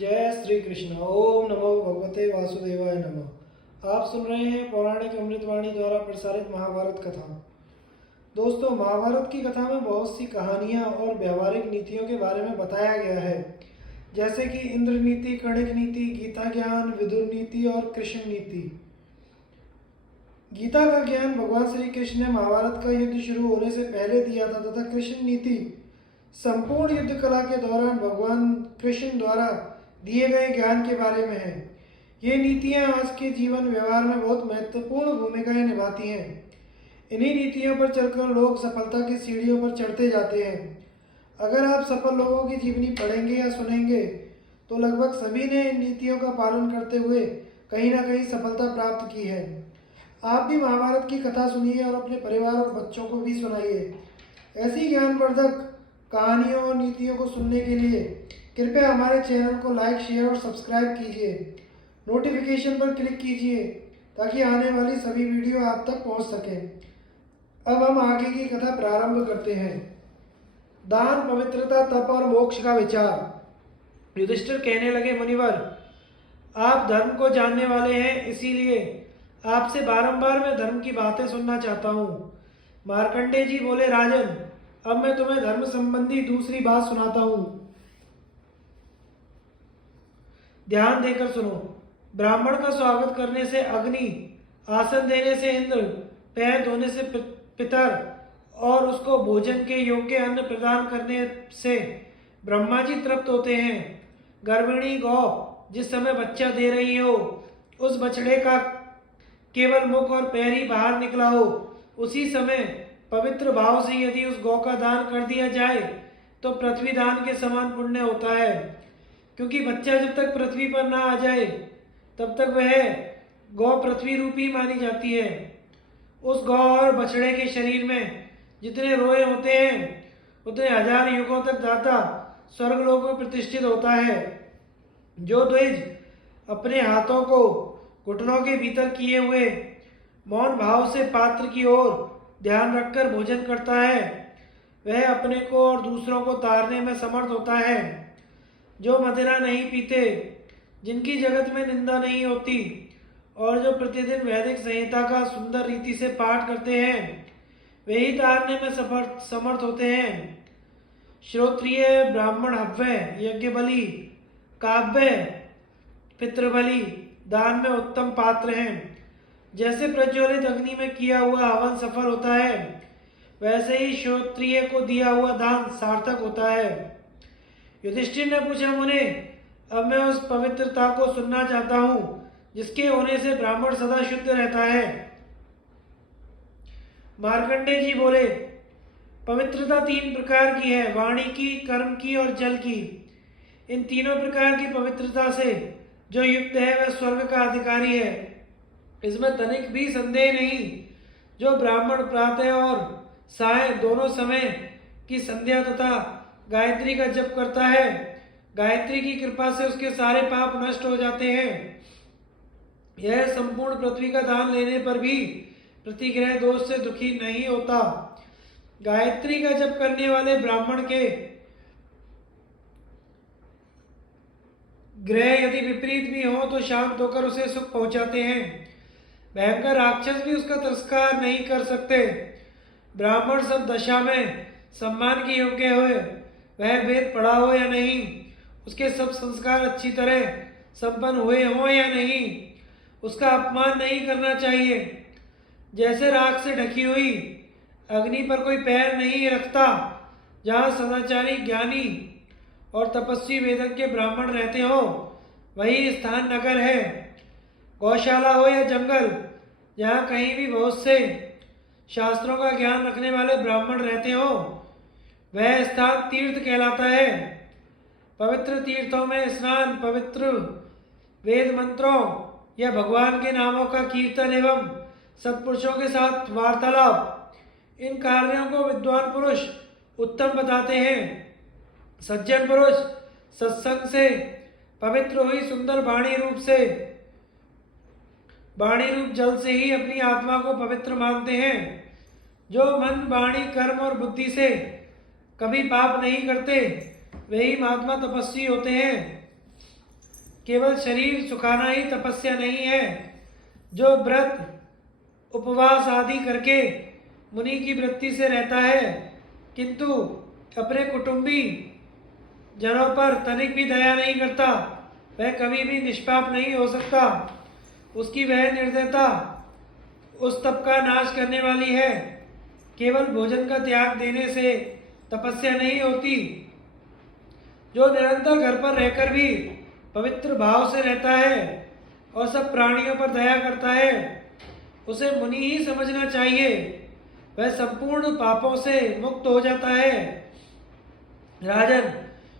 जय श्री कृष्ण। ओम नमो भगवते वासुदेवाय नमः। आप सुन रहे हैं पौराणिक अमृतवाणी द्वारा प्रसारित महाभारत कथा। दोस्तों, महाभारत की कथा में बहुत सी कहानियाँ और व्यवहारिक नीतियों के बारे में बताया गया है, जैसे कि इंद्र नीति, कणिक नीति, गीता ज्ञान, विदुर नीति और कृष्ण नीति। गीता का ज्ञान भगवान श्री कृष्ण ने महाभारत का युद्ध शुरू होने से पहले दिया था तथा कृष्ण नीति संपूर्ण युद्ध कला के दौरान भगवान कृष्ण द्वारा दिए गए ज्ञान के बारे में है। ये नीतियाँ आज के जीवन व्यवहार में बहुत महत्वपूर्ण भूमिकाएं निभाती हैं। इन्हीं नीतियों पर चलकर लोग सफलता की सीढ़ियों पर चढ़ते जाते हैं। अगर आप सफल लोगों की जीवनी पढ़ेंगे या सुनेंगे तो लगभग सभी ने इन नीतियों का पालन करते हुए कहीं ना कहीं सफलता प्राप्त की है। आप भी महाभारत की कथा सुनिए और अपने परिवार और बच्चों को भी सुनाइए। ऐसी ज्ञानवर्धक कहानियों और नीतियों को सुनने के लिए कृपया हमारे चैनल को लाइक, शेयर और सब्सक्राइब कीजिए। नोटिफिकेशन पर क्लिक कीजिए ताकि आने वाली सभी वीडियो आप तक पहुंच सकें। अब हम आगे की कथा प्रारंभ करते हैं। दान, पवित्रता, तप और मोक्ष का विचार। युधिष्ठिर कहने लगे, मुनिवर, आप धर्म को जानने वाले हैं, इसीलिए आपसे बारंबार मैं धर्म की बातें सुनना चाहता हूँ। मार्कंडेय जी बोले, राजन, अब मैं तुम्हें धर्म संबंधी दूसरी बात सुनाता हूँ, ध्यान देकर सुनो। ब्राह्मण का स्वागत करने से अग्नि, आसन देने से इंद्र, पैर धोने से पितर और उसको भोजन के योग्य अन्न प्रदान करने से ब्रह्मा जी तृप्त होते हैं। गर्भिणी गौ जिस समय बच्चा दे रही हो, उस बछड़े का केवल मुख और पैर ही बाहर निकला हो, उसी समय पवित्र भाव से यदि उस गौ का दान कर दिया जाए तो पृथ्वी दान के समान पुण्य होता है। क्योंकि बच्चा जब तक पृथ्वी पर ना आ जाए तब तक वह गौ पृथ्वी रूपी मानी जाती है। उस गौ और बछड़े के शरीर में जितने रोए होते हैं उतने हजार युगों तक दाता स्वर्गलोक में प्रतिष्ठित होता है। जो द्विज अपने हाथों को घुटनों के भीतर किए हुए मौन भाव से पात्र की ओर ध्यान रखकर भोजन करता है, वह अपने को और दूसरों को तारने में समर्थ होता है। जो मदिरा नहीं पीते, जिनकी जगत में निंदा नहीं होती और जो प्रतिदिन वैदिक संहिता का सुंदर रीति से पाठ करते हैं, वे ही तारने में समर्थ होते हैं। श्रोत्रिय, ब्राह्मण हव्य, यज्ञ बलि, काव्य, पितृबलि दान में उत्तम पात्र हैं। जैसे प्रज्वलित अग्नि में किया हुआ हवन सफल होता है, वैसे ही श्रोत्रिय को दिया हुआ दान सार्थक होता है। युधिष्ठिर ने पूछा, मुने, अब मैं उस पवित्रता को सुनना चाहता हूँ जिसके होने से ब्राह्मण सदा शुद्ध रहता है। मार्कंडेय जी बोले, पवित्रता 3 प्रकार की है, वाणी की, कर्म की और जल की। इन तीनों प्रकार की पवित्रता से जो युक्त है वह स्वर्ग का अधिकारी है, इसमें तनिक भी संदेह नहीं। जो ब्राह्मण प्रातः और साय दोनों समय की संध्या तथा गायत्री का जप करता है, गायत्री की कृपा से उसके सारे पाप नष्ट हो जाते हैं। यह संपूर्ण पृथ्वी का दान लेने पर भी प्रतिग्रह दोष से दुखी नहीं होता। गायत्री का जप करने वाले ब्राह्मण के ग्रह यदि विपरीत भी हो तो शांत होकर उसे सुख पहुंचाते हैं। भयंकर राक्षस भी उसका तिरस्कार नहीं कर सकते। ब्राह्मण सब दशा में सम्मान के योग्य हुए, वह वेद पढ़ा हो या नहीं, उसके सब संस्कार अच्छी तरह संपन्न हुए हों या नहीं, उसका अपमान नहीं करना चाहिए। जैसे राख से ढकी हुई अग्नि पर कोई पैर नहीं रखता, जहाँ सदाचारी, ज्ञानी और तपस्वी वेदज्ञ ब्राह्मण रहते हो, वही स्थान नगर है। गौशाला हो या जंगल, जहाँ कहीं भी बहुत से शास्त्रों का ज्ञान रखने वाले ब्राह्मण रहते हो, वह स्थान तीर्थ कहलाता है। पवित्र तीर्थों में स्नान, पवित्र वेद मंत्रों या भगवान के नामों का कीर्तन एवं सत्पुरुषों के साथ वार्तालाप, इन कार्यों को विद्वान पुरुष उत्तम बताते हैं। सज्जन पुरुष सत्संग से पवित्र हुई सुंदर वाणी रूप जल से ही अपनी आत्मा को पवित्र मानते हैं। जो मन, वाणी, कर्म और बुद्धि से कभी पाप नहीं करते, वे ही महात्मा तपस्वी होते हैं। केवल शरीर सुखाना ही तपस्या नहीं है। जो व्रत उपवास आदि करके मुनि की वृत्ति से रहता है किंतु अपने कुटुंबी जनों पर तनिक भी दया नहीं करता, वह कभी भी निष्पाप नहीं हो सकता। उसकी वह निर्दयता उस तप का नाश करने वाली है। केवल भोजन का त्याग देने से तपस्या नहीं होती। जो निरंतर घर पर रहकर भी पवित्र भाव से रहता है और सब प्राणियों पर दया करता है, उसे मुनि ही समझना चाहिए। वह संपूर्ण पापों से मुक्त हो जाता है। राजन,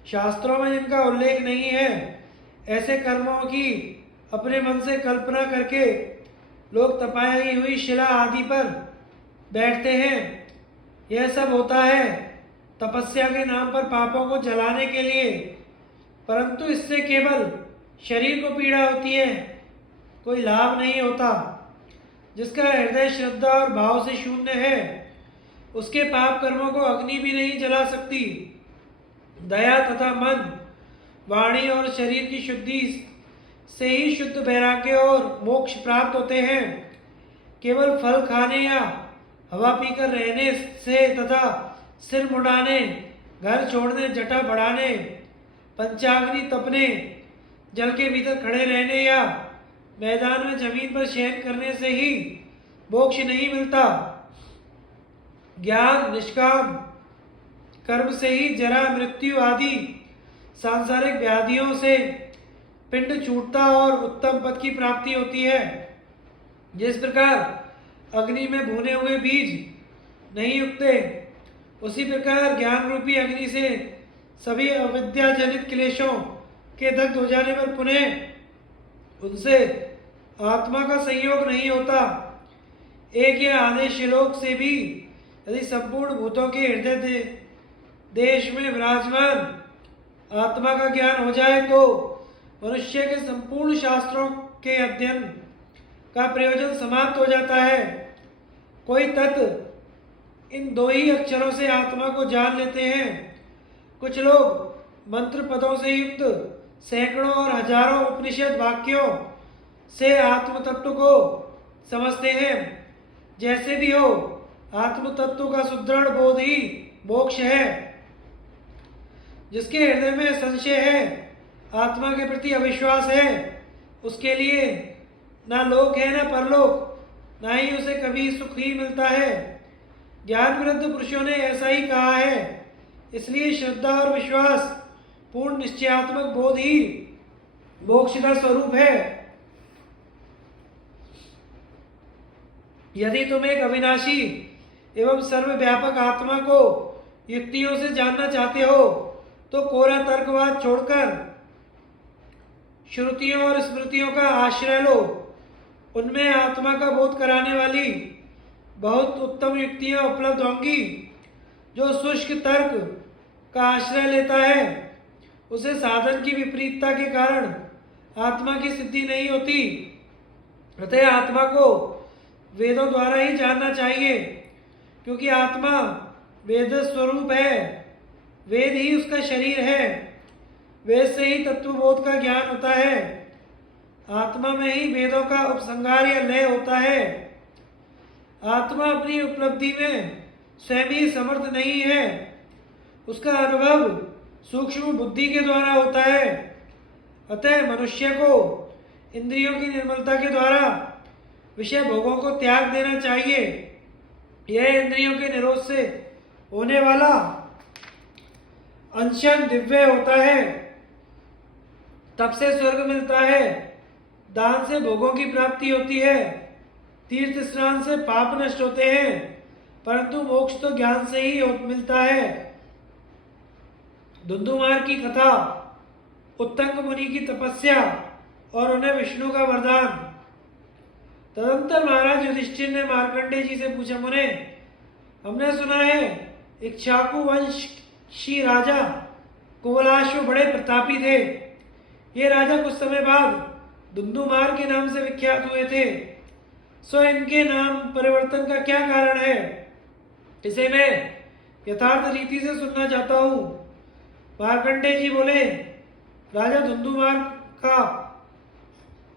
शास्त्रों में जिनका उल्लेख नहीं है, ऐसे कर्मों की अपने मन से कल्पना करके लोग तपाई हुई शिला आदि पर बैठते हैं। यह सब होता है तपस्या के नाम पर पापों को जलाने के लिए, परंतु इससे केवल शरीर को पीड़ा होती है, कोई लाभ नहीं होता। जिसका हृदय श्रद्धा और भाव से शून्य है, उसके पाप कर्मों को अग्नि भी नहीं जला सकती। दया तथा मन, वाणी और शरीर की शुद्धि से ही शुद्ध वैराग्य और मोक्ष प्राप्त होते हैं। केवल फल खाने या हवा पीकर रहने से तथा सिर मुड़ाने, घर छोड़ने, जटा बढ़ाने, पंचाग्नि तपने, जल के भीतर खड़े रहने या मैदान में जमीन पर शयन करने से ही मोक्ष नहीं मिलता। ज्ञान निष्काम कर्म से ही जरा, मृत्यु आदि सांसारिक व्याधियों से पिंड छूटता और उत्तम पद की प्राप्ति होती है। जिस प्रकार अग्नि में भुने हुए बीज नहीं उगते, उसी प्रकार ज्ञान रूपी अग्नि से सभी अविद्या जनित क्लेशों के दग्ध हो जाने पर पुनः उनसे आत्मा का संयोग नहीं होता। एक या आधे श्लोक से भी यदि संपूर्ण भूतों के हृदय देश में विराजमान आत्मा का ज्ञान हो जाए तो मनुष्य के संपूर्ण शास्त्रों के अध्ययन का प्रयोजन समाप्त हो जाता है। कोई तत् इन दो ही अक्षरों से आत्मा को जान लेते हैं। कुछ लोग मंत्र पदों से युक्त सैकड़ों और हजारों उपनिषद वाक्यों से आत्म तत्व को समझते हैं। जैसे भी हो, आत्म तत्व का सुदृढ़ बोध ही मोक्ष है। जिसके हृदय में संशय है, आत्मा के प्रति अविश्वास है, उसके लिए ना लोक है ना परलोक, ना ही उसे कभी सुख ही मिलता है। ज्ञान वृद्ध पुरुषों ने ऐसा ही कहा है। इसलिए श्रद्धा और विश्वास पूर्ण निश्चयात्मक बोध ही मोक्ष का स्वरूप है। यदि तुम एक अविनाशी एवं सर्वव्यापक आत्मा को युक्तियों से जानना चाहते हो तो कोरा तर्कवाद छोड़कर श्रुतियों और स्मृतियों का आश्रय लो। उनमें आत्मा का बोध कराने वाली बहुत उत्तम युक्तियां उपलब्ध होंगी। जो शुष्क तर्क का आश्रय लेता है, उसे साधन की विपरीतता के कारण आत्मा की सिद्धि नहीं होती। अतः आत्मा को वेदों द्वारा ही जानना चाहिए, क्योंकि आत्मा वेद स्वरूप है। वेद ही उसका शरीर है। वेद से ही तत्वबोध का ज्ञान होता है। आत्मा में ही वेदों का उपसंहार या लय होता है। आत्मा अपनी उपलब्धि में स्वयं ही समर्थ नहीं है। उसका अनुभव सूक्ष्म बुद्धि के द्वारा होता है। अतः मनुष्य को इंद्रियों की निर्मलता के द्वारा विषय भोगों को त्याग देना चाहिए। यह इंद्रियों के निरोध से होने वाला अनशन दिव्य होता है। तप से स्वर्ग मिलता है, दान से भोगों की प्राप्ति होती है, तीर्थ स्नान से पाप नष्ट होते हैं, परंतु मोक्ष तो ज्ञान से ही मिलता है। धुंधुमार की कथा, उत्तंग मुनि की तपस्या और उन्हें विष्णु का वरदान। तदंतर महाराज युधिष्ठिर ने मार्कंडेय जी से पूछा, मुने, हमने सुना है इक्ष्वाकु वंशी राजा कुवलाश्व बड़े प्रतापी थे। ये राजा कुछ समय बाद धुंधुमार के नाम से विख्यात हुए थे। सो इनके नाम परिवर्तन का क्या कारण है? इसे मैं यथार्थ रीति से सुनना चाहता हूँ। मार्कंडेय जी बोले, राजा धुंधुमार का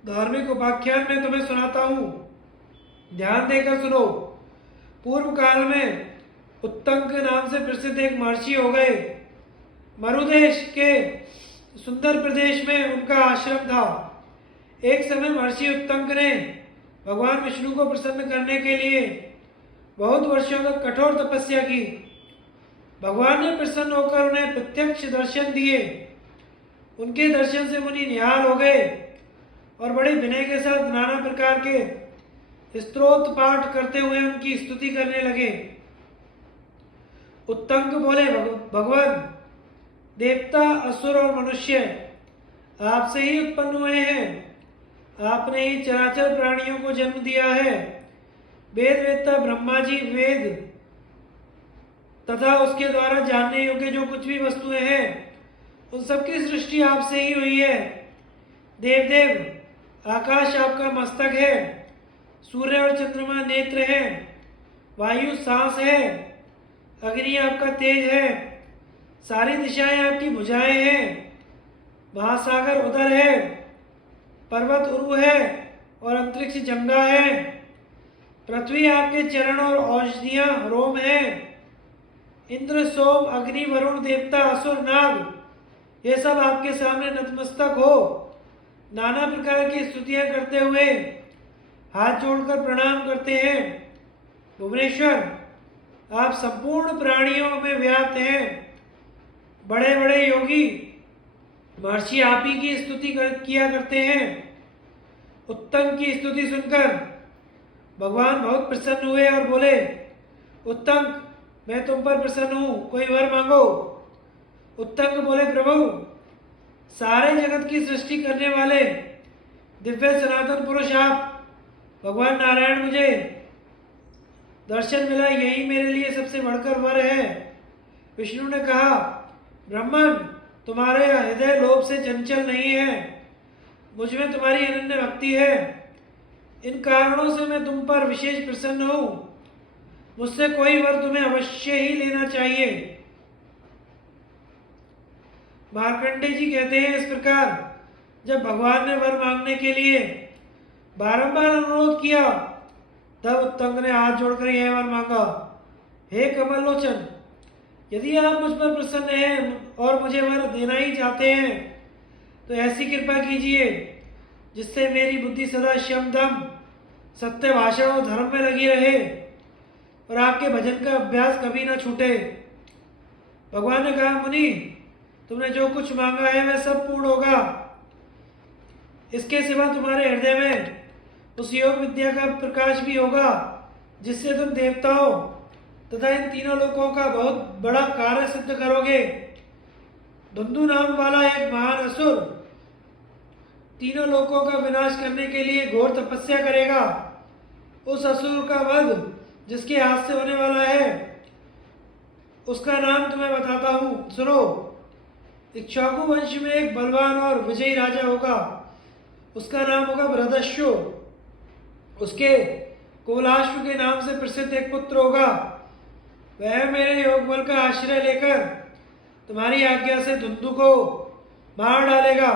धार्मिक उपाख्यान मैं तुम्हें सुनाता हूँ, ध्यान देकर सुनो। पूर्व काल में उत्तंक नाम से प्रसिद्ध एक महर्षि हो गए। मरुदेश के सुंदर प्रदेश में उनका आश्रम था। एक समय महर्षि उत्तंक ने भगवान विष्णु को प्रसन्न करने के लिए बहुत वर्षों तक कठोर तपस्या की। भगवान ने प्रसन्न होकर उन्हें प्रत्यक्ष दर्शन दिए। उनके दर्शन से मुनि निहाल हो गए और बड़े विनय के साथ नाना प्रकार के स्तोत्र पाठ करते हुए उनकी स्तुति करने लगे। उत्तंक बोले, भगवान, देवता, असुर और मनुष्य आपसे ही उत्पन्न हुए हैं। आपने ही चराचर प्राणियों को जन्म दिया है। वेद वेत्ता ब्रह्मा जी वेद तथा उसके द्वारा जानने योग्य जो कुछ भी वस्तुएं हैं उन सबकी सृष्टि आपसे ही हुई है। देव, आकाश आपका मस्तक है, सूर्य और चंद्रमा नेत्र हैं, वायु सांस है, अग्नि आपका तेज है, सारी दिशाएं आपकी भुजाएं हैं, महासागर उदर है, पर्वत उरु है और अंतरिक्ष जंगा है, पृथ्वी आपके चरण और औषधियां रोम है। इंद्र, सोम, अग्नि, वरुण, देवता, असुर, नाग ये सब आपके सामने नतमस्तक हो नाना प्रकार की स्तुतियां करते हुए हाथ जोड़कर प्रणाम करते हैं। भुवनेश्वर, आप संपूर्ण प्राणियों में व्याप्त हैं। बड़े बड़े योगी महर्षि आप ही की स्तुति किया करते हैं। उत्तंक की स्तुति सुनकर भगवान बहुत प्रसन्न हुए और बोले, उत्तंक, मैं तुम पर प्रसन्न हूँ, कोई वर मांगो। उत्तंक बोले, प्रभु, सारे जगत की सृष्टि करने वाले दिव्य सनातन पुरुष आप भगवान नारायण, मुझे दर्शन मिला, यही मेरे लिए सबसे बढ़कर वर है। विष्णु ने कहा, ब्राह्मण, तुम्हारे हृदय लोभ से चंचल नहीं है, मुझ में तुम्हारी अनन्य भक्ति है। इन कारणों से मैं तुम पर विशेष प्रसन्न हूँ। मुझसे कोई वर तुम्हें अवश्य ही लेना चाहिए। मार्कंडे जी कहते हैं, इस प्रकार जब भगवान ने वर मांगने के लिए बारंबार अनुरोध किया तब उत्तंक ने हाथ जोड़कर यह वर मांगा, हे कमल लोचन, यदि आप मुझ पर प्रसन्न हैं और मुझे वर देना ही चाहते हैं तो ऐसी कृपा कीजिए जिससे मेरी बुद्धि सदा शम दम, सत्य भाषण और धर्म में लगी रहे और आपके भजन का अभ्यास कभी ना छूटे। भगवान ने कहा, मुनि, तुमने जो कुछ मांगा है वह सब पूर्ण होगा। इसके सिवा तुम्हारे हृदय में उस योग विद्या का प्रकाश भी होगा जिससे तुम देवताओं तथा इन तीनों लोकों का बहुत बड़ा कार्य सिद्ध करोगे। धुंधु नाम वाला एक महान असुर तीनों लोकों का विनाश करने के लिए घोर तपस्या करेगा। उस असुर का वध जिसके हाथ से होने वाला है उसका नाम तुम्हें बताता हूँ, सुनो। इक्ष्वाकु वंश में एक बलवान और विजयी राजा होगा, उसका नाम होगा बृहदस्यु। उसके कुवलाश्व के नाम से प्रसिद्ध एक पुत्र होगा। वह मेरे योग बल का आश्रय लेकर तुम्हारी आज्ञा से धुंधु को मार डालेगा।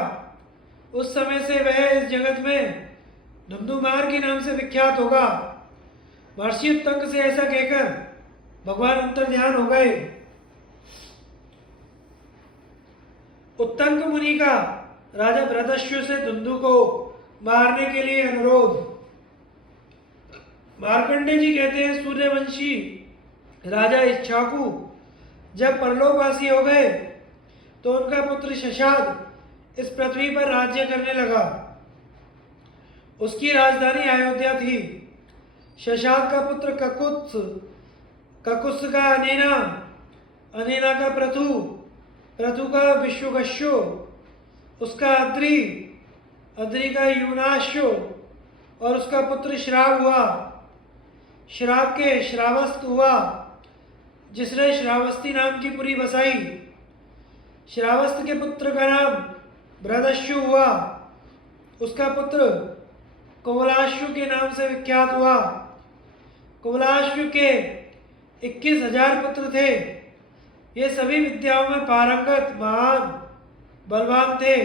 उस समय से वह इस जगत में धुंधुमार के नाम से विख्यात होगा। महर्षि उत्तंक से ऐसा कहकर भगवान अंतर्ध्यान हो गए। उत्तंक मुनि का राजा बृहदस्यु से धुंधु को मारने के लिए अनुरोध। मार्कंडे जी कहते हैं, सूर्यवंशी राजा इक्ष्वाकु जब परलोकवासी हो गए तो उनका पुत्र शशाद इस पृथ्वी पर राज्य करने लगा। उसकी राजधानी अयोध्या थी। शशाद का पुत्र ककुत्स, ककुत्स का अनेना, अनेना का प्रथु, प्रथु का विश्वगस्यु, उसका अद्रि, अद्रि का यूनाश्यु और उसका पुत्र श्राव हुआ। श्राव के श्रावस्त हुआ जिसने श्रावस्ती नाम की पुरी बसाई। श्रावस्त के पुत्र का नाम बृहदस्यु हुआ। उसका पुत्र कुवलाश्व के नाम से विख्यात हुआ। कुवलाश्व के 21,000 पुत्र थे। ये सभी विद्याओं में पारंगत, महान, बलवान थे।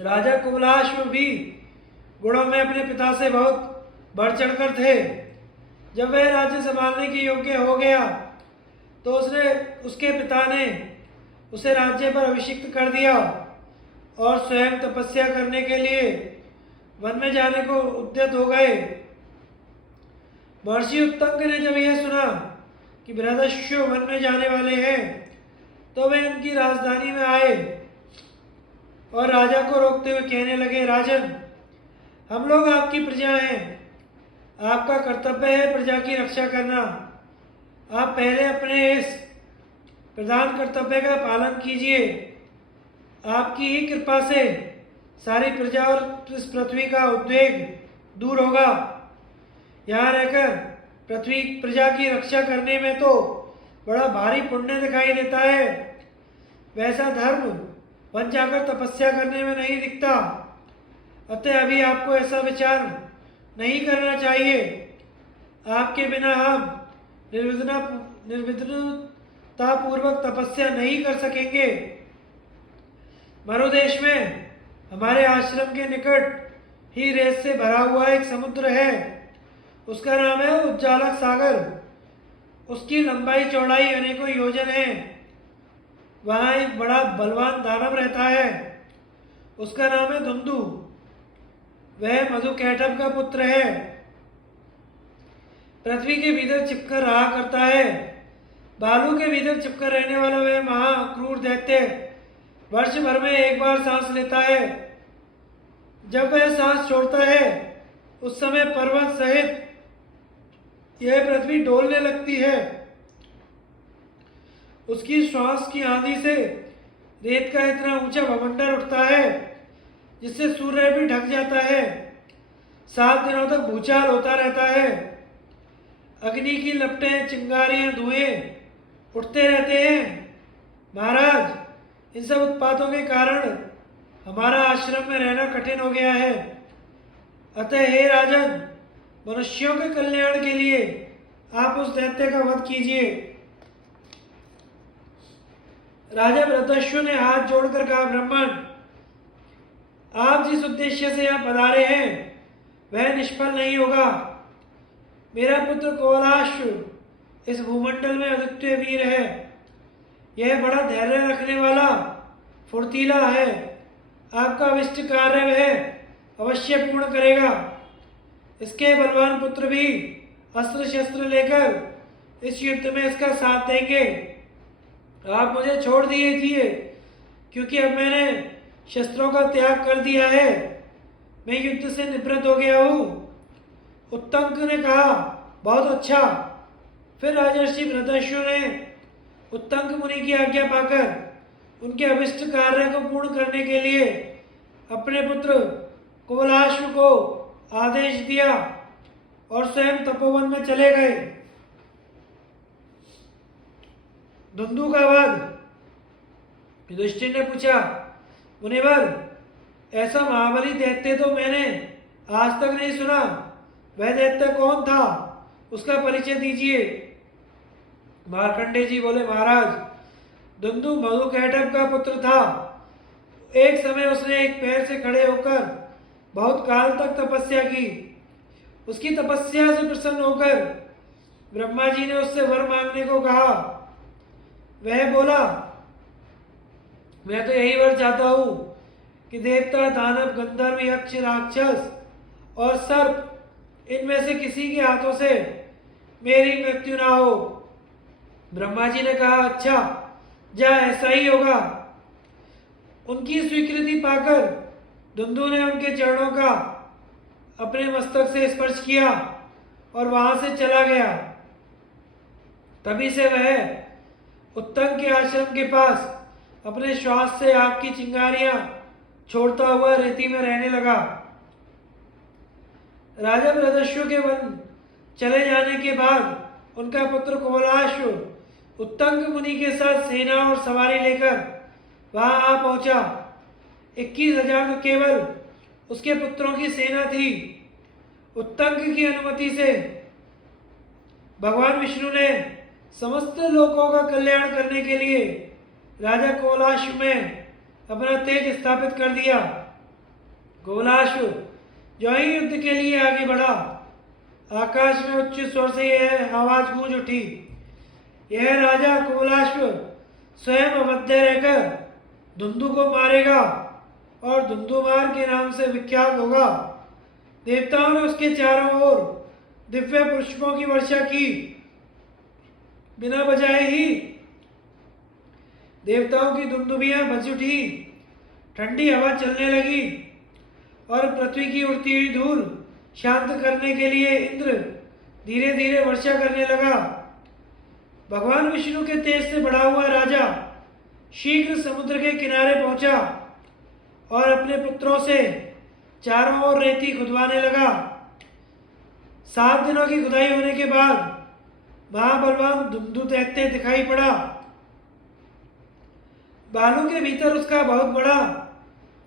राजा कुबलाश्व भी गुणों में अपने पिता से बहुत बढ़ चढ़कर थे। जब वह राज्य संभालने के योग्य हो गया तो उसके पिता ने उसे राज्य पर अभिषिक्त कर दिया और स्वयं तपस्या करने के लिए वन में जाने को उद्यत हो गए। महर्षि उत्तंग ने जब यह सुना कि बृहदस्यु वन में जाने वाले हैं तो वे उनकी राजधानी में आए और राजा को रोकते हुए कहने लगे, राजन, हम लोग आपकी प्रजा हैं। आपका कर्तव्य है प्रजा की रक्षा करना। आप पहले अपने इस प्रधान कर्तव्य का पालन कीजिए। आपकी ही कृपा से सारी प्रजा और इस पृथ्वी का उद्वेग दूर होगा। यहाँ रहकर पृथ्वी प्रजा की रक्षा करने में तो बड़ा भारी पुण्य दिखाई देता है, वैसा धर्म वन जाकर तपस्या करने में नहीं दिखता। अतः अभी आपको ऐसा विचार नहीं करना चाहिए। आपके बिना हम निर्विघ्नता पूर्वक तपस्या नहीं कर सकेंगे। मरुदेश में हमारे आश्रम के निकट ही रेत से भरा हुआ एक समुद्र है। उसका नाम है उज्जालक सागर। उसकी लंबाई चौड़ाई अनेकों योजन है। वहाँ एक बड़ा बलवान दानव रहता है। उसका नाम है धुंधु। वह मधुकैटभ का पुत्र है। पृथ्वी के भीतर चिपकर रहा करता है। बालू के भीतर चिपकर रहने वाला वह महाक्रूर दैत्य वर्ष भर में एक बार सांस लेता है। जब वह सांस छोड़ता है उस समय पर्वत सहित यह पृथ्वी डोलने लगती है। उसकी श्वास की आंधी से रेत का इतना ऊंचा भवंडर उठता है जिससे सूर्य भी ढक जाता है। 7 दिनों तक भूचाल होता रहता है। अग्नि की लपटें, चिंगारियां, धुएं उठते रहते हैं। महाराज, इन सब उत्पातों के कारण हमारा आश्रम में रहना कठिन हो गया है। अतः हे राजन, मनुष्यों के कल्याण के लिए आप उस दैत्य का वध कीजिए। राजा बृहदस्यु ने हाथ जोड़कर कहा, ब्राह्मण, आप जिस उद्देश्य से यहाँ पधारे हैं वह निष्फल नहीं होगा। मेरा पुत्र कुबलाश्व इस भूमंडल में अद्वितीय वीर है। यह बड़ा धैर्य रखने वाला फुर्तीला है। आपका अभिष्ट कार्य वह अवश्य पूर्ण करेगा। इसके बलवान पुत्र भी अस्त्र शस्त्र लेकर इस युद्ध में इसका साथ देंगे। आप मुझे छोड़ दीजिए, क्योंकि अब मैंने शस्त्रों का त्याग कर दिया है। मैं युद्ध से निवृत्त हो गया हूँ। उत्तंक ने कहा, बहुत अच्छा। फिर राजर्षि बृहदस्यु ने उत्तंक मुनि की आज्ञा पाकर उनके अभिष्ट कार्य को पूर्ण करने के लिए अपने पुत्र कुबलाश्व को आदेश दिया और स्वयं तपोवन में चले गए। धुंधु का वध। युधिष्ठिर ने पूछा, मुनिवर, ऐसा महाबली दैत्य तो मैंने आज तक नहीं सुना। वह दैत्य कौन था? उसका परिचय दीजिए। मार्कंडेय जी बोले, महाराज, धुंधु मधुकैटभ का पुत्र था। एक समय उसने एक पैर से खड़े होकर बहुत काल तक तपस्या की। उसकी तपस्या से प्रसन्न होकर ब्रह्मा जी ने उससे वर मांगने को कहा। वह बोला, मैं तो यही वर चाहता हूं कि देवता, दानव, गंधर्व, यक्ष, राक्षस और सर्प, इनमें से किसी के हाथों से मेरी मृत्यु ना हो। ब्रह्मा जी ने कहा, अच्छा, जा, ऐसा ही होगा। उनकी स्वीकृति पाकर धुंधु ने उनके चरणों का अपने मस्तक से स्पर्श किया और वहां से चला गया। तभी से वह उत्तंक के आश्रम के पास अपने श्वास से आग की चिंगारियां छोड़ता हुआ रेती में रहने लगा। राजा बृहदस्यु के वन चले जाने के बाद उनका पुत्र कुबलाश्व उत्तंक मुनि के साथ सेना और सवारी लेकर वहां आ पहुंचा। 21,000 तो केवल उसके पुत्रों की सेना थी। उत्तंक की अनुमति से भगवान विष्णु ने समस्त लोकों का कल्याण करने के लिए राजा कुबलाश्व में अपना तेज स्थापित कर दिया। कुबलाश्व जो ही युद्ध के लिए आगे बढ़ा, आकाश में उच्च स्वर से यह आवाज गूंज उठी, यह राजा कुबलाश्व स्वयं अवध्य रहकर धुंधु को मारेगा और धुंधुमार के नाम से विख्यात होगा। देवताओं ने उसके चारों ओर दिव्य पुष्पों की वर्षा की। बिना बजाए ही देवताओं की दुंदुभियां बज उठी, ठंडी हवा चलने लगी और पृथ्वी की उड़ती हुई धूल शांत करने के लिए इंद्र धीरे धीरे वर्षा करने लगा। भगवान विष्णु के तेज से बढ़ा हुआ राजा शीघ्र समुद्र के किनारे पहुंचा और अपने पुत्रों से चारों ओर रेती खुदवाने लगा। 7 दिनों की खुदाई होने के बाद महाबलवान धुंधु दैत्य दिखाई पड़ा। बालू के भीतर उसका बहुत बड़ा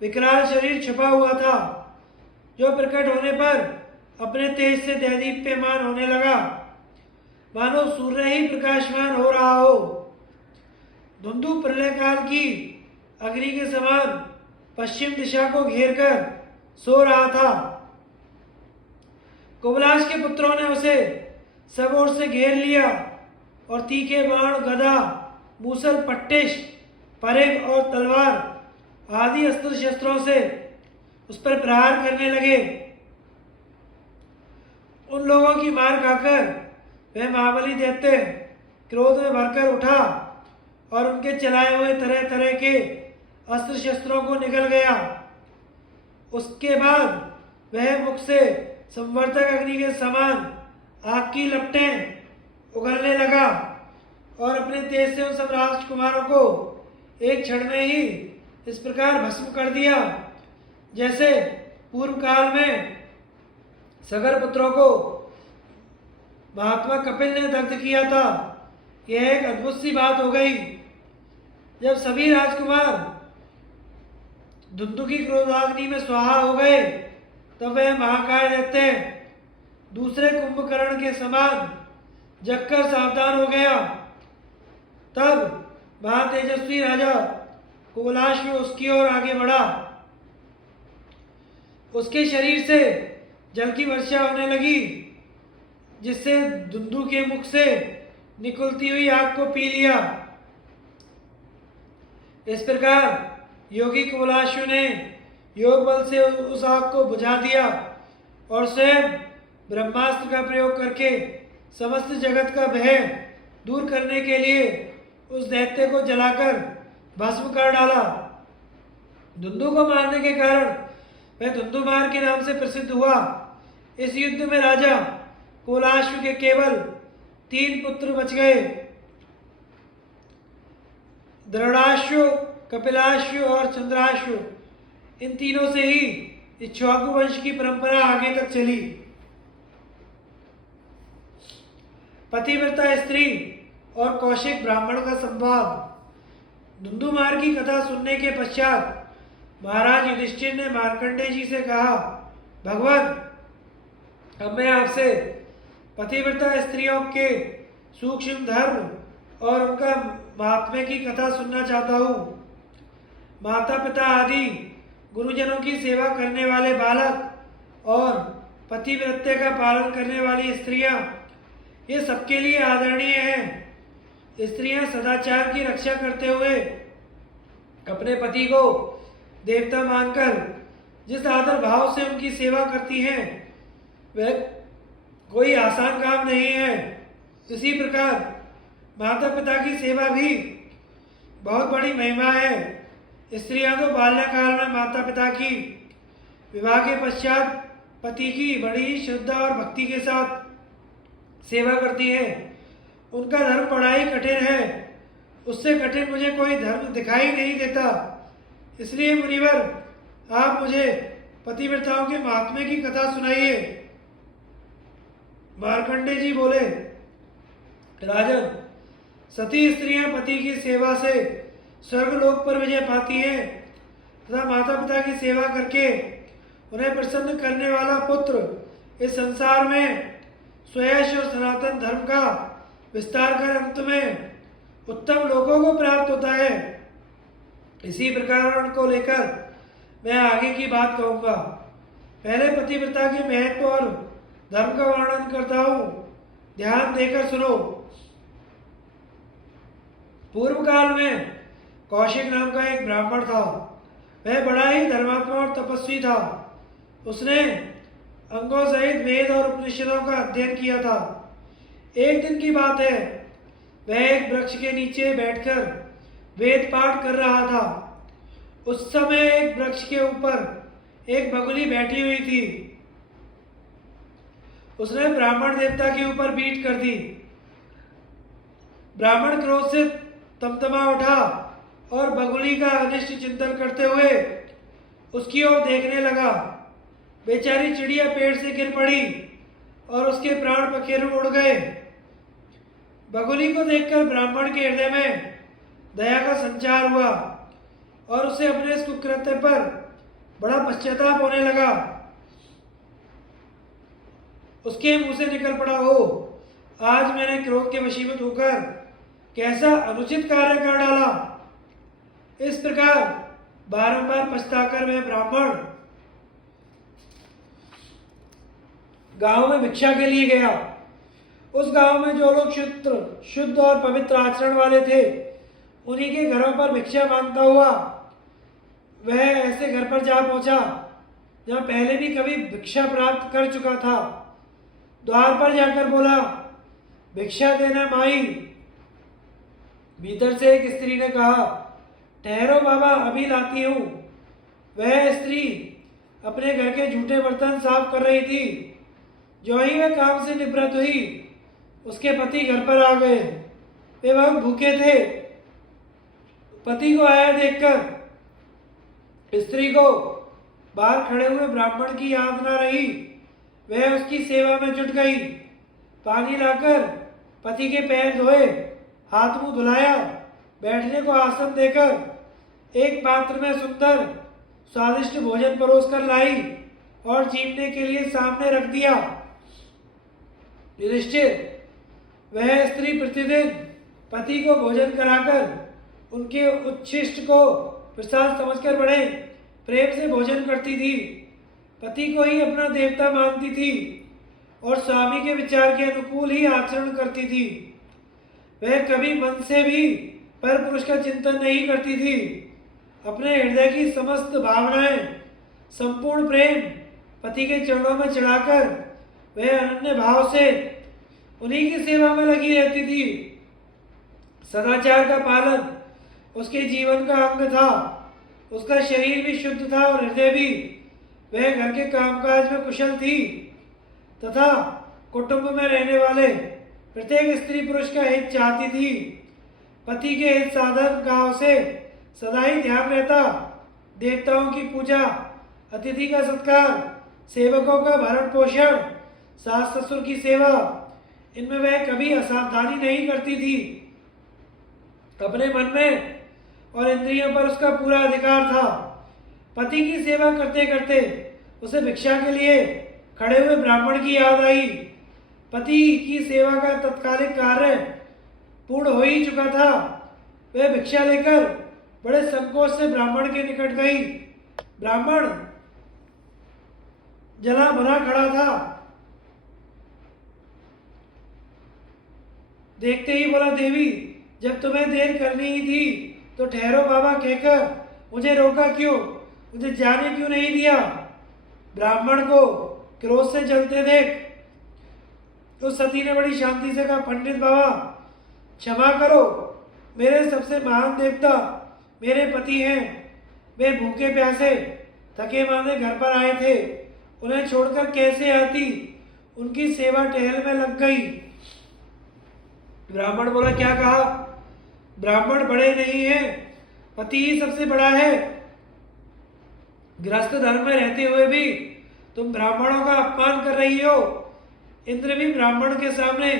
विकराल शरीर छुपा हुआ था, जो प्रकट होने पर अपने तेज से दैदीप्यमान होने लगा, मानो सूर्य ही प्रकाशमान हो रहा हो। धुंधु प्रलय काल की अग्नि के समान पश्चिम दिशा को घेर कर सो रहा था। कुबलाश के पुत्रों ने उसे सब ओर से घेर लिया और तीखे बाण, गदा, मूसल, पट्टिश, परेग और तलवार आदि अस्त्र शस्त्रों से उस पर प्रहार करने लगे। उन लोगों की मार खाकर वह महाबली दैत्य क्रोध में भरकर उठा और उनके चलाए हुए तरह तरह के अस्त्र शस्त्रों को निकल गया। उसके बाद वह मुख से संवर्तक अग्नि के समान आग की लपटें उगलने लगा और अपने तेज से उन सब राजकुमारों को एक क्षण में ही इस प्रकार भस्म कर दिया, जैसे पूर्व काल में सगर पुत्रों को महात्मा कपिल ने दग्ध किया था। यह एक अद्भुत सी बात हो गई। जब सभी राजकुमार धुंधु की क्रोधाग्नि में स्वाहा हो गए, तब वह महाकाय दैत्य दूसरे कुंभकर्ण के समान जगकर सावधान हो गया। तब महातेजस्वी राजा कुबलाश्व उसकी ओर आगे बढ़ा। उसके शरीर से जल की वर्षा होने लगी, जिससे धुंधु के मुख से निकलती हुई आग को पी लिया। इस प्रकार योगी कुबलाश्व ने योग बल से उस आग को बुझा दिया और स्वयं ब्रह्मास्त्र का प्रयोग करके समस्त जगत का भय दूर करने के लिए उस दैत्य को जलाकर भस्म कर डाला। धुंधु को मारने के कारण वह धुंधुमार के नाम से प्रसिद्ध हुआ। इस युद्ध में राजा कुबलाश्व के केवल 3 पुत्र बच गए, दृढ़ाश्व, कपिलाश्व और चंद्राश्व। इन तीनों से ही इक्ष्वाकु वंश की परंपरा आगे तक चली। पतिव्रता स्त्री और कौशिक ब्राह्मण का संवाद। धुंधुमार की कथा सुनने के पश्चात महाराज युधिष्ठिर ने मार्कंडेय जी से कहा, भगवान, अब मैं आपसे पतिव्रता स्त्रियों के सूक्ष्म धर्म और उनका महात्म्य की कथा सुनना चाहता हूँ। माता पिता आदि गुरुजनों की सेवा करने वाले बालक और पतिव्रत्य का पालन करने वाली स्त्रियां, ये सबके लिए आदरणीय हैं। स्त्रियां सदाचार की रक्षा करते हुए अपने पति को देवता मानकर जिस आदर भाव से उनकी सेवा करती हैं, वह कोई आसान काम नहीं है। इसी प्रकार माता पिता की सेवा भी बहुत बड़ी महिमा है। स्त्रियां तो बाल्यकाल में माता पिता की, विवाह के पश्चात पति की बड़ी श्रद्धा और भक्ति के साथ सेवा करती है। उनका धर्म बड़ा ही कठिन है, उससे कठिन मुझे कोई धर्म दिखाई नहीं देता। इसलिए मुनिवर, आप मुझे पतिव्रताओं के महात्म्य की कथा सुनाइए। मार्कंडेय जी बोले, राजन, सती स्त्रियां पति की सेवा से स्वर्गलोक पर विजय पाती हैं तथा माता पिता की सेवा करके उन्हें प्रसन्न करने वाला पुत्र इस संसार में स्वयं और सनातन धर्म का विस्तार कर अंत में उत्तम लोकों को प्राप्त होता है। इसी प्रकार उनको लेकर मैं आगे की बात कहूँगा। पहले पतिव्रता के महत्व और धर्म का वर्णन करता हूँ, ध्यान देकर सुनो। पूर्व काल में कौशिक नाम का एक ब्राह्मण था। वह बड़ा ही धर्मात्मा और तपस्वी था। उसने अंगों सहित वेद और उपनिषदों का अध्ययन किया था। एक दिन की बात है, वह एक वृक्ष के नीचे बैठकर वेद पाठ कर रहा था। उस समय एक वृक्ष के ऊपर एक बगुली बैठी हुई थी। उसने ब्राह्मण देवता के ऊपर बीट कर दी। ब्राह्मण क्रोध से तमतमा उठा और बगुली का अनिष्ट चिंतन करते हुए उसकी ओर देखने लगा। बेचारी चिड़िया पेड़ से गिर पड़ी और उसके प्राण पखेरु उड़ गए। बगुली को देखकर ब्राह्मण के हृदय में दया का संचार हुआ और उसे अपने इस कुकृत्य पर बड़ा पश्चाताप होने लगा। उसके मुंह से निकल पड़ा, हो आज मैंने क्रोध के वशीभूत होकर कैसा अनुचित कार्य कर डाला। इस प्रकार बारंबार पछताकर वह ब्राह्मण गांव में भिक्षा के लिए गया। उस गांव में जो लोग शुद्ध और पवित्र आचरण वाले थे, उन्हीं के घरों पर भिक्षा मांगता हुआ वह ऐसे घर पर जा पहुंचा जहां पहले भी कभी भिक्षा प्राप्त कर चुका था। द्वार पर जाकर बोला, भिक्षा देना माई। भीतर से एक स्त्री ने कहा, ठहरो बाबा, अभी लाती हूं। वह स्त्री अपने घर के जूठे बर्तन साफ कर रही थी। जो ही वह काम से निवृत्त हुई, उसके पति घर पर आ गए। वे बहुत भूखे थे। पति को आया देखकर स्त्री को बाहर खड़े हुए ब्राह्मण की याद न रही। वह उसकी सेवा में जुट गई। पानी लाकर पति के पैर धोए, हाथ मुंह धुलाया, बैठने को आसन देकर एक पात्र में सुंदर स्वादिष्ट भोजन परोस कर लाई और चीमने के लिए सामने रख दिया। युधिष्ठिर, वह स्त्री प्रतिदिन पति को भोजन कराकर उनके उच्छिष्ट को प्रसाद समझकर बड़े प्रेम से भोजन करती थी। पति को ही अपना देवता मानती थी और स्वामी के विचार के अनुकूल ही आचरण करती थी। वह कभी मन से भी पर पुरुष का चिंतन नहीं करती थी। अपने हृदय की समस्त भावनाएं, संपूर्ण प्रेम पति के चरणों में चढ़ाकर वह अनन्य भाव से उन्हीं की सेवा में लगी रहती थी। सदाचार का पालन उसके जीवन का अंग था। उसका शरीर भी शुद्ध था और हृदय भी। वह घर के कामकाज में कुशल थी तथा कुटुंब में रहने वाले प्रत्येक स्त्री पुरुष का हित चाहती थी। पति के हित साधन का उसे सदा ही ध्यान रहता। देवताओं की पूजा, अतिथि का सत्कार, सेवकों का भरण पोषण, सास ससुर की सेवा, इनमें वह कभी असावधानी नहीं करती थी। अपने मन में और इंद्रियों पर उसका पूरा अधिकार था। पति की सेवा करते करते उसे भिक्षा के लिए खड़े हुए ब्राह्मण की याद आई। पति की सेवा का तत्कालिक कार्य पूर्ण हो ही चुका था। वह भिक्षा लेकर बड़े संकोच से ब्राह्मण के निकट गई। ब्राह्मण जला भरा खड़ा था। देखते ही बोला, देवी, जब तुम्हें देर करनी ही थी तो ठहरो बाबा कहकर मुझे रोका क्यों? मुझे जाने क्यों नहीं दिया? ब्राह्मण को क्रोध से जलते देख तो सती ने बड़ी शांति से कहा, पंडित बाबा क्षमा करो, मेरे सबसे महान देवता मेरे पति हैं। वे भूखे प्यासे थके मांदे घर पर आए थे। उन्हें छोड़कर कैसे आती? उनकी सेवा टहल में लग गई। ब्राह्मण बोला, क्या कहा? ब्राह्मण बड़े नहीं हैं, पति ही सबसे बड़ा है। गृहस्थ धर्म में रहते हुए भी तुम ब्राह्मणों का अपमान कर रही हो। इंद्र भी ब्राह्मण के सामने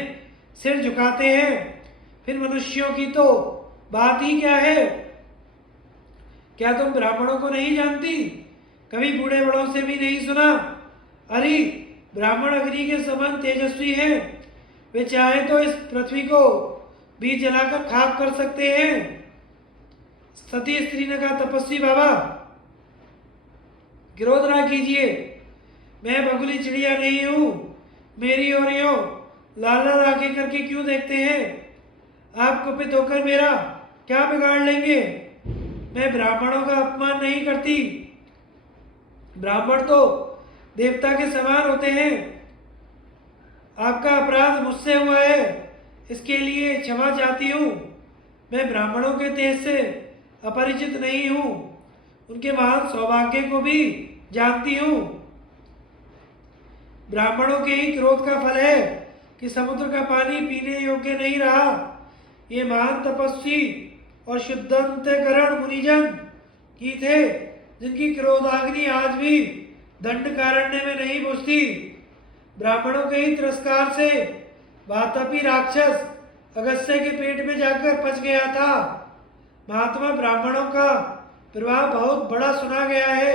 सिर झुकाते हैं, फिर मनुष्यों की तो बात ही क्या है? क्या तुम ब्राह्मणों को नहीं जानती? कभी बूढ़े बड़ों से भी नहीं सुना? अरे ब्राह्मण अग्नि के समान तेजस्वी हैं। वे चाहे तो इस पृथ्वी को भी जलाकर खाक कर सकते हैं। सती स्त्री ने कहा, तपस्वी बाबा क्रोध ना कीजिए, मैं बगुली चिड़िया नहीं हूँ। मेरी ओर यो लाल लाल आंखें करके क्यों देखते हैं? आप कुपित होकर मेरा क्या बिगाड़ लेंगे? मैं ब्राह्मणों का अपमान नहीं करती। ब्राह्मण तो देवता के समान होते हैं। आपका अपराध मुझसे हुआ है, इसके लिए क्षमा चाहती हूँ। मैं ब्राह्मणों के तेज से अपरिचित नहीं हूँ, उनके महान सौभाग्य को भी जानती हूँ। ब्राह्मणों के ही क्रोध का फल है कि समुद्र का पानी पीने योग्य नहीं रहा। ये महान तपस्वी और शुद्धंतकरण मुनिजन की थे, जिनकी क्रोधाग्नि आज भी दंडकारण्य में नहीं बुझती। ब्राह्मणों के ही तिरस्कार से वातापी राक्षस अगस्त्य के पेट में जाकर पच गया था। महात्मा ब्राह्मणों का प्रभाव बहुत बड़ा सुना गया है।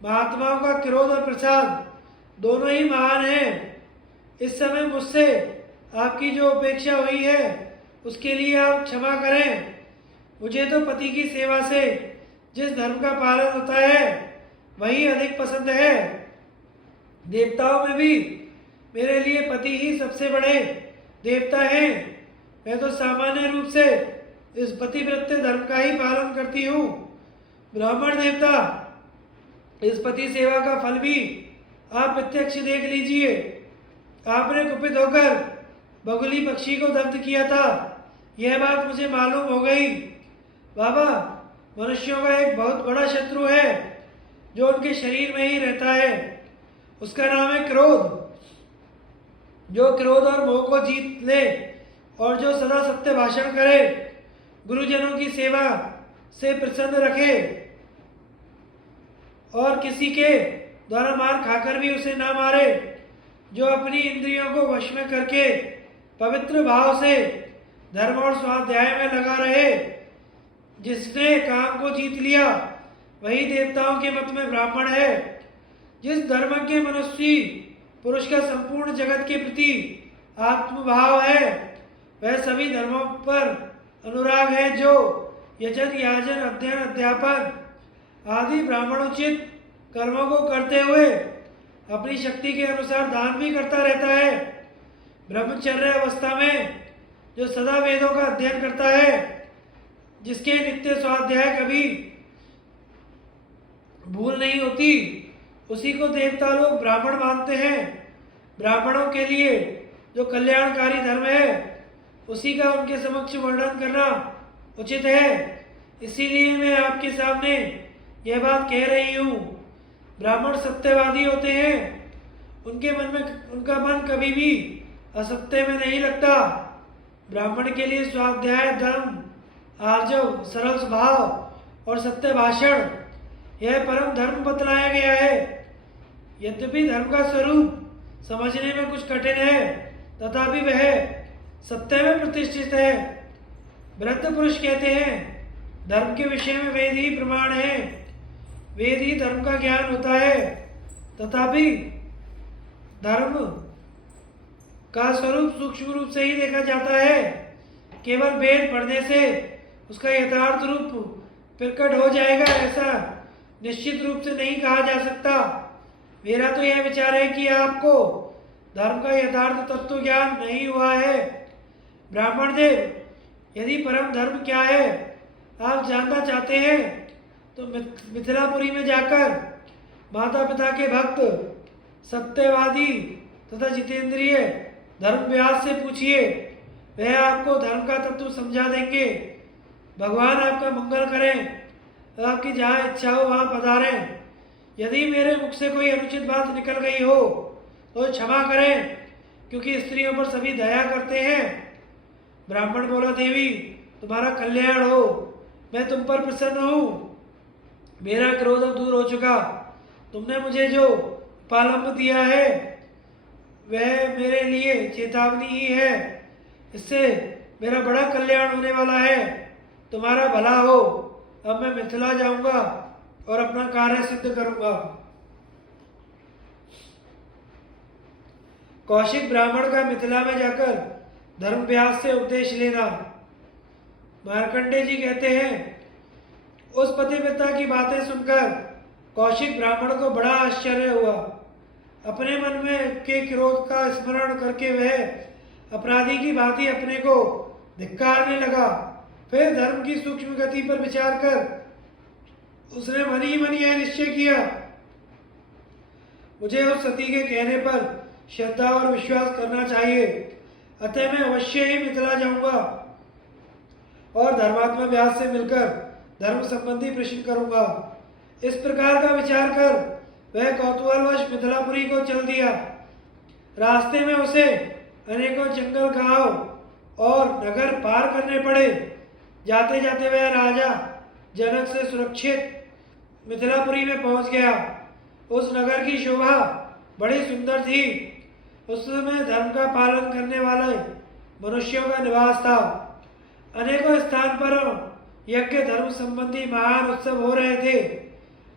महात्माओं का क्रोध और प्रसाद दोनों ही महान हैं। इस समय मुझसे आपकी जो अपेक्षा हुई है उसके लिए आप क्षमा करें। मुझे तो पति की सेवा से जिस धर्म का पालन होता है वही अधिक पसंद है। देवताओं में भी मेरे लिए पति ही सबसे बड़े देवता हैं। मैं तो सामान्य रूप से इस पतिव्रत्य धर्म का ही पालन करती हूँ। ब्राह्मण देवता, इस पति सेवा का फल भी आप प्रत्यक्ष देख लीजिए। आपने कुपित होकर बगुली पक्षी को दग्ध किया था, यह बात मुझे मालूम हो गई। बाबा, मनुष्यों का एक बहुत बड़ा शत्रु है जो उनके शरीर में ही रहता है। उसका नाम है क्रोध। जो क्रोध और मोह को जीत ले और जो सदा सत्य भाषण करे, गुरुजनों की सेवा से प्रसन्न रखे और किसी के द्वारा मार खाकर भी उसे ना मारे, जो अपनी इंद्रियों को वश में करके पवित्र भाव से धर्म और स्वाध्याय में लगा रहे, जिसने काम को जीत लिया वही देवताओं के मत में ब्राह्मण है। जिस धर्म के मनुष्य पुरुष का संपूर्ण जगत के प्रति आत्मभाव है, वह सभी धर्मों पर अनुराग है, जो यजन याजन अध्ययन अध्यापन आदि ब्राह्मणोचित कर्मों को करते हुए अपनी शक्ति के अनुसार दान भी करता रहता है। ब्रह्मचर्य अवस्था में जो सदा वेदों का अध्ययन करता है, जिसके नित्य स्वाध्याय कभी भूल नहीं होती, उसी को देवता लोग ब्राह्मण मानते हैं। ब्राह्मणों के लिए जो कल्याणकारी धर्म है उसी का उनके समक्ष वर्णन करना उचित है। इसीलिए मैं आपके सामने यह बात कह रही हूँ। ब्राह्मण सत्यवादी होते हैं, उनका मन कभी भी असत्य में नहीं लगता। ब्राह्मण के लिए स्वाध्याय, धर्म, आर्जव, सरल स्वभाव और सत्य भाषण, यह परम धर्म बतलाया गया है। यद्यपि धर्म का स्वरूप समझने में कुछ कठिन है, तथापि वह सत्य में प्रतिष्ठित है। वृद्ध पुरुष कहते हैं, धर्म के विषय में वेद ही प्रमाण है, वेद ही धर्म का ज्ञान होता है। तथापि धर्म का स्वरूप सूक्ष्म रूप से ही देखा जाता है। केवल वेद पढ़ने से उसका यथार्थ रूप प्रकट हो जाएगा, ऐसा निश्चित रूप से नहीं कहा जा सकता। मेरा तो यह विचार है कि आपको धर्म का यथार्थ तत्व ज्ञान नहीं हुआ है। ब्राह्मण देव, यदि परम धर्म क्या है आप जानना चाहते हैं तो मिथिलापुरी में जाकर माता पिता के भक्त, सत्यवादी तथा जितेंद्रिय धर्मव्यास से पूछिए, वह आपको धर्म का तत्व समझा देंगे। भगवान आपका मंगल करें, आपकी जहाँ इच्छा हो वहाँ पधारें। यदि मेरे मुख से कोई अनुचित बात निकल गई हो तो क्षमा करें, क्योंकि स्त्रियों पर सभी दया करते हैं। ब्राह्मण बोला, देवी तुम्हारा कल्याण हो, मैं तुम पर प्रसन्न हूँ। मेरा क्रोध अब दूर हो चुका। तुमने मुझे जो पालंब दिया है वह मेरे लिए चेतावनी ही है। इससे मेरा बड़ा कल्याण होने वाला है। तुम्हारा भला हो। अब मैं मिथिला जाऊंगा और अपना कार्य सिद्ध करूंगा। कौशिक ब्राह्मण का मिथिला में जाकर धर्मव्यास से उपदेश लेना। मार्कंडे जी कहते हैं, उस पतिव्रता की बातें सुनकर कौशिक ब्राह्मण को बड़ा आश्चर्य हुआ। अपने मन में के क्रोध का स्मरण करके वह अपराधी की भांति अपने को धिक्कारने लगा। फिर धर्म की सूक्ष्म गति पर विचार कर उसने मन ही मन यह निश्चय किया, मुझे उस सती के कहने पर श्रद्धा और विश्वास करना चाहिए, अतः मैं अवश्य ही मिथिला जाऊंगा और धर्मात्मा व्यास से मिलकर धर्म संबंधी प्रश्न करूंगा। इस प्रकार का विचार कर वह कौतूहलवश मिथिलापुरी को चल दिया। रास्ते में उसे अनेकों जंगल गांव और नगर पार करने पड़े। जाते जाते वह राजा जनक से सुरक्षित मिथिलापुरी में पहुंच गया। उस नगर की शोभा बड़ी सुंदर थी। उस समय धर्म का पालन करने वाले मनुष्यों का निवास था। अनेकों स्थान पर यज्ञ धर्म संबंधी महान उत्सव हो रहे थे।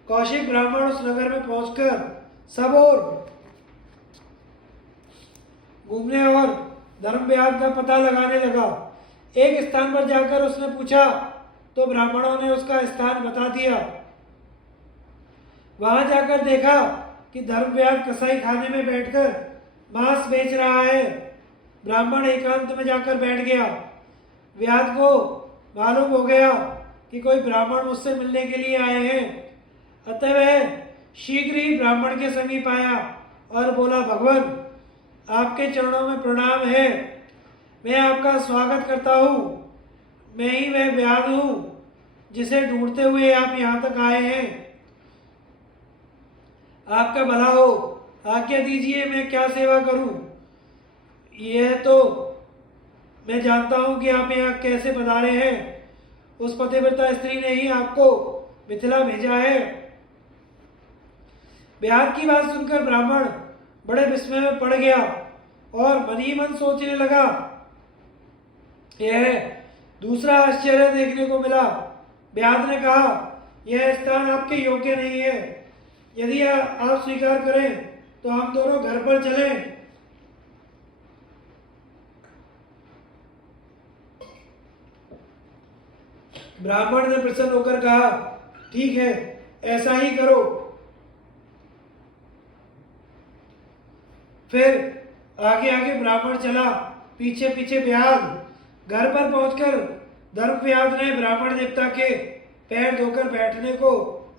कौशिक ब्राह्मण उस नगर में पहुंचकर सब ओर घूमने और धर्म व्यास का पता लगाने लगा। एक स्थान पर जाकर उसने पूछा तो ब्राह्मणों ने उसका स्थान बता दिया। वहां जाकर देखा कि धर्म व्यास कसाई खाने में बैठकर मांस बेच रहा है। ब्राह्मण एकांत में जाकर बैठ गया। व्यास को मालूम हो गया कि कोई ब्राह्मण मुझसे मिलने के लिए आए हैं, अतः वह शीघ्र ही ब्राह्मण के समीप आया और बोला, भगवान आपके चरणों में प्रणाम है, मैं आपका स्वागत करता हूँ। मैं ही वह व्यास हूँ जिसे ढूंढते हुए आप यहाँ तक आए हैं। आपका भला हो, आज्ञा दीजिए मैं क्या सेवा करूं। यह तो मैं जानता हूं कि आप यहाँ कैसे पधारे हैं। उस पतिव्रता स्त्री ने ही आपको मिथिला भेजा है। व्यास की बात सुनकर ब्राह्मण बड़े विस्मय में पड़ गया और मन ही मन सोचने लगा, यह दूसरा आश्चर्य देखने को मिला। व्यास ने कहा, यह स्थान आपके योग्य नहीं है। यदि आप स्वीकार करें तो हम दोनों घर पर चलें। ब्राह्मण ने प्रसन्न होकर कहा, ठीक है, ऐसा ही करो। फिर आगे आगे ब्राह्मण चला, पीछे पीछे व्यास। घर पर पहुंचकर धर्म व्यास ने ब्राह्मण देवता के पैर धोकर बैठने को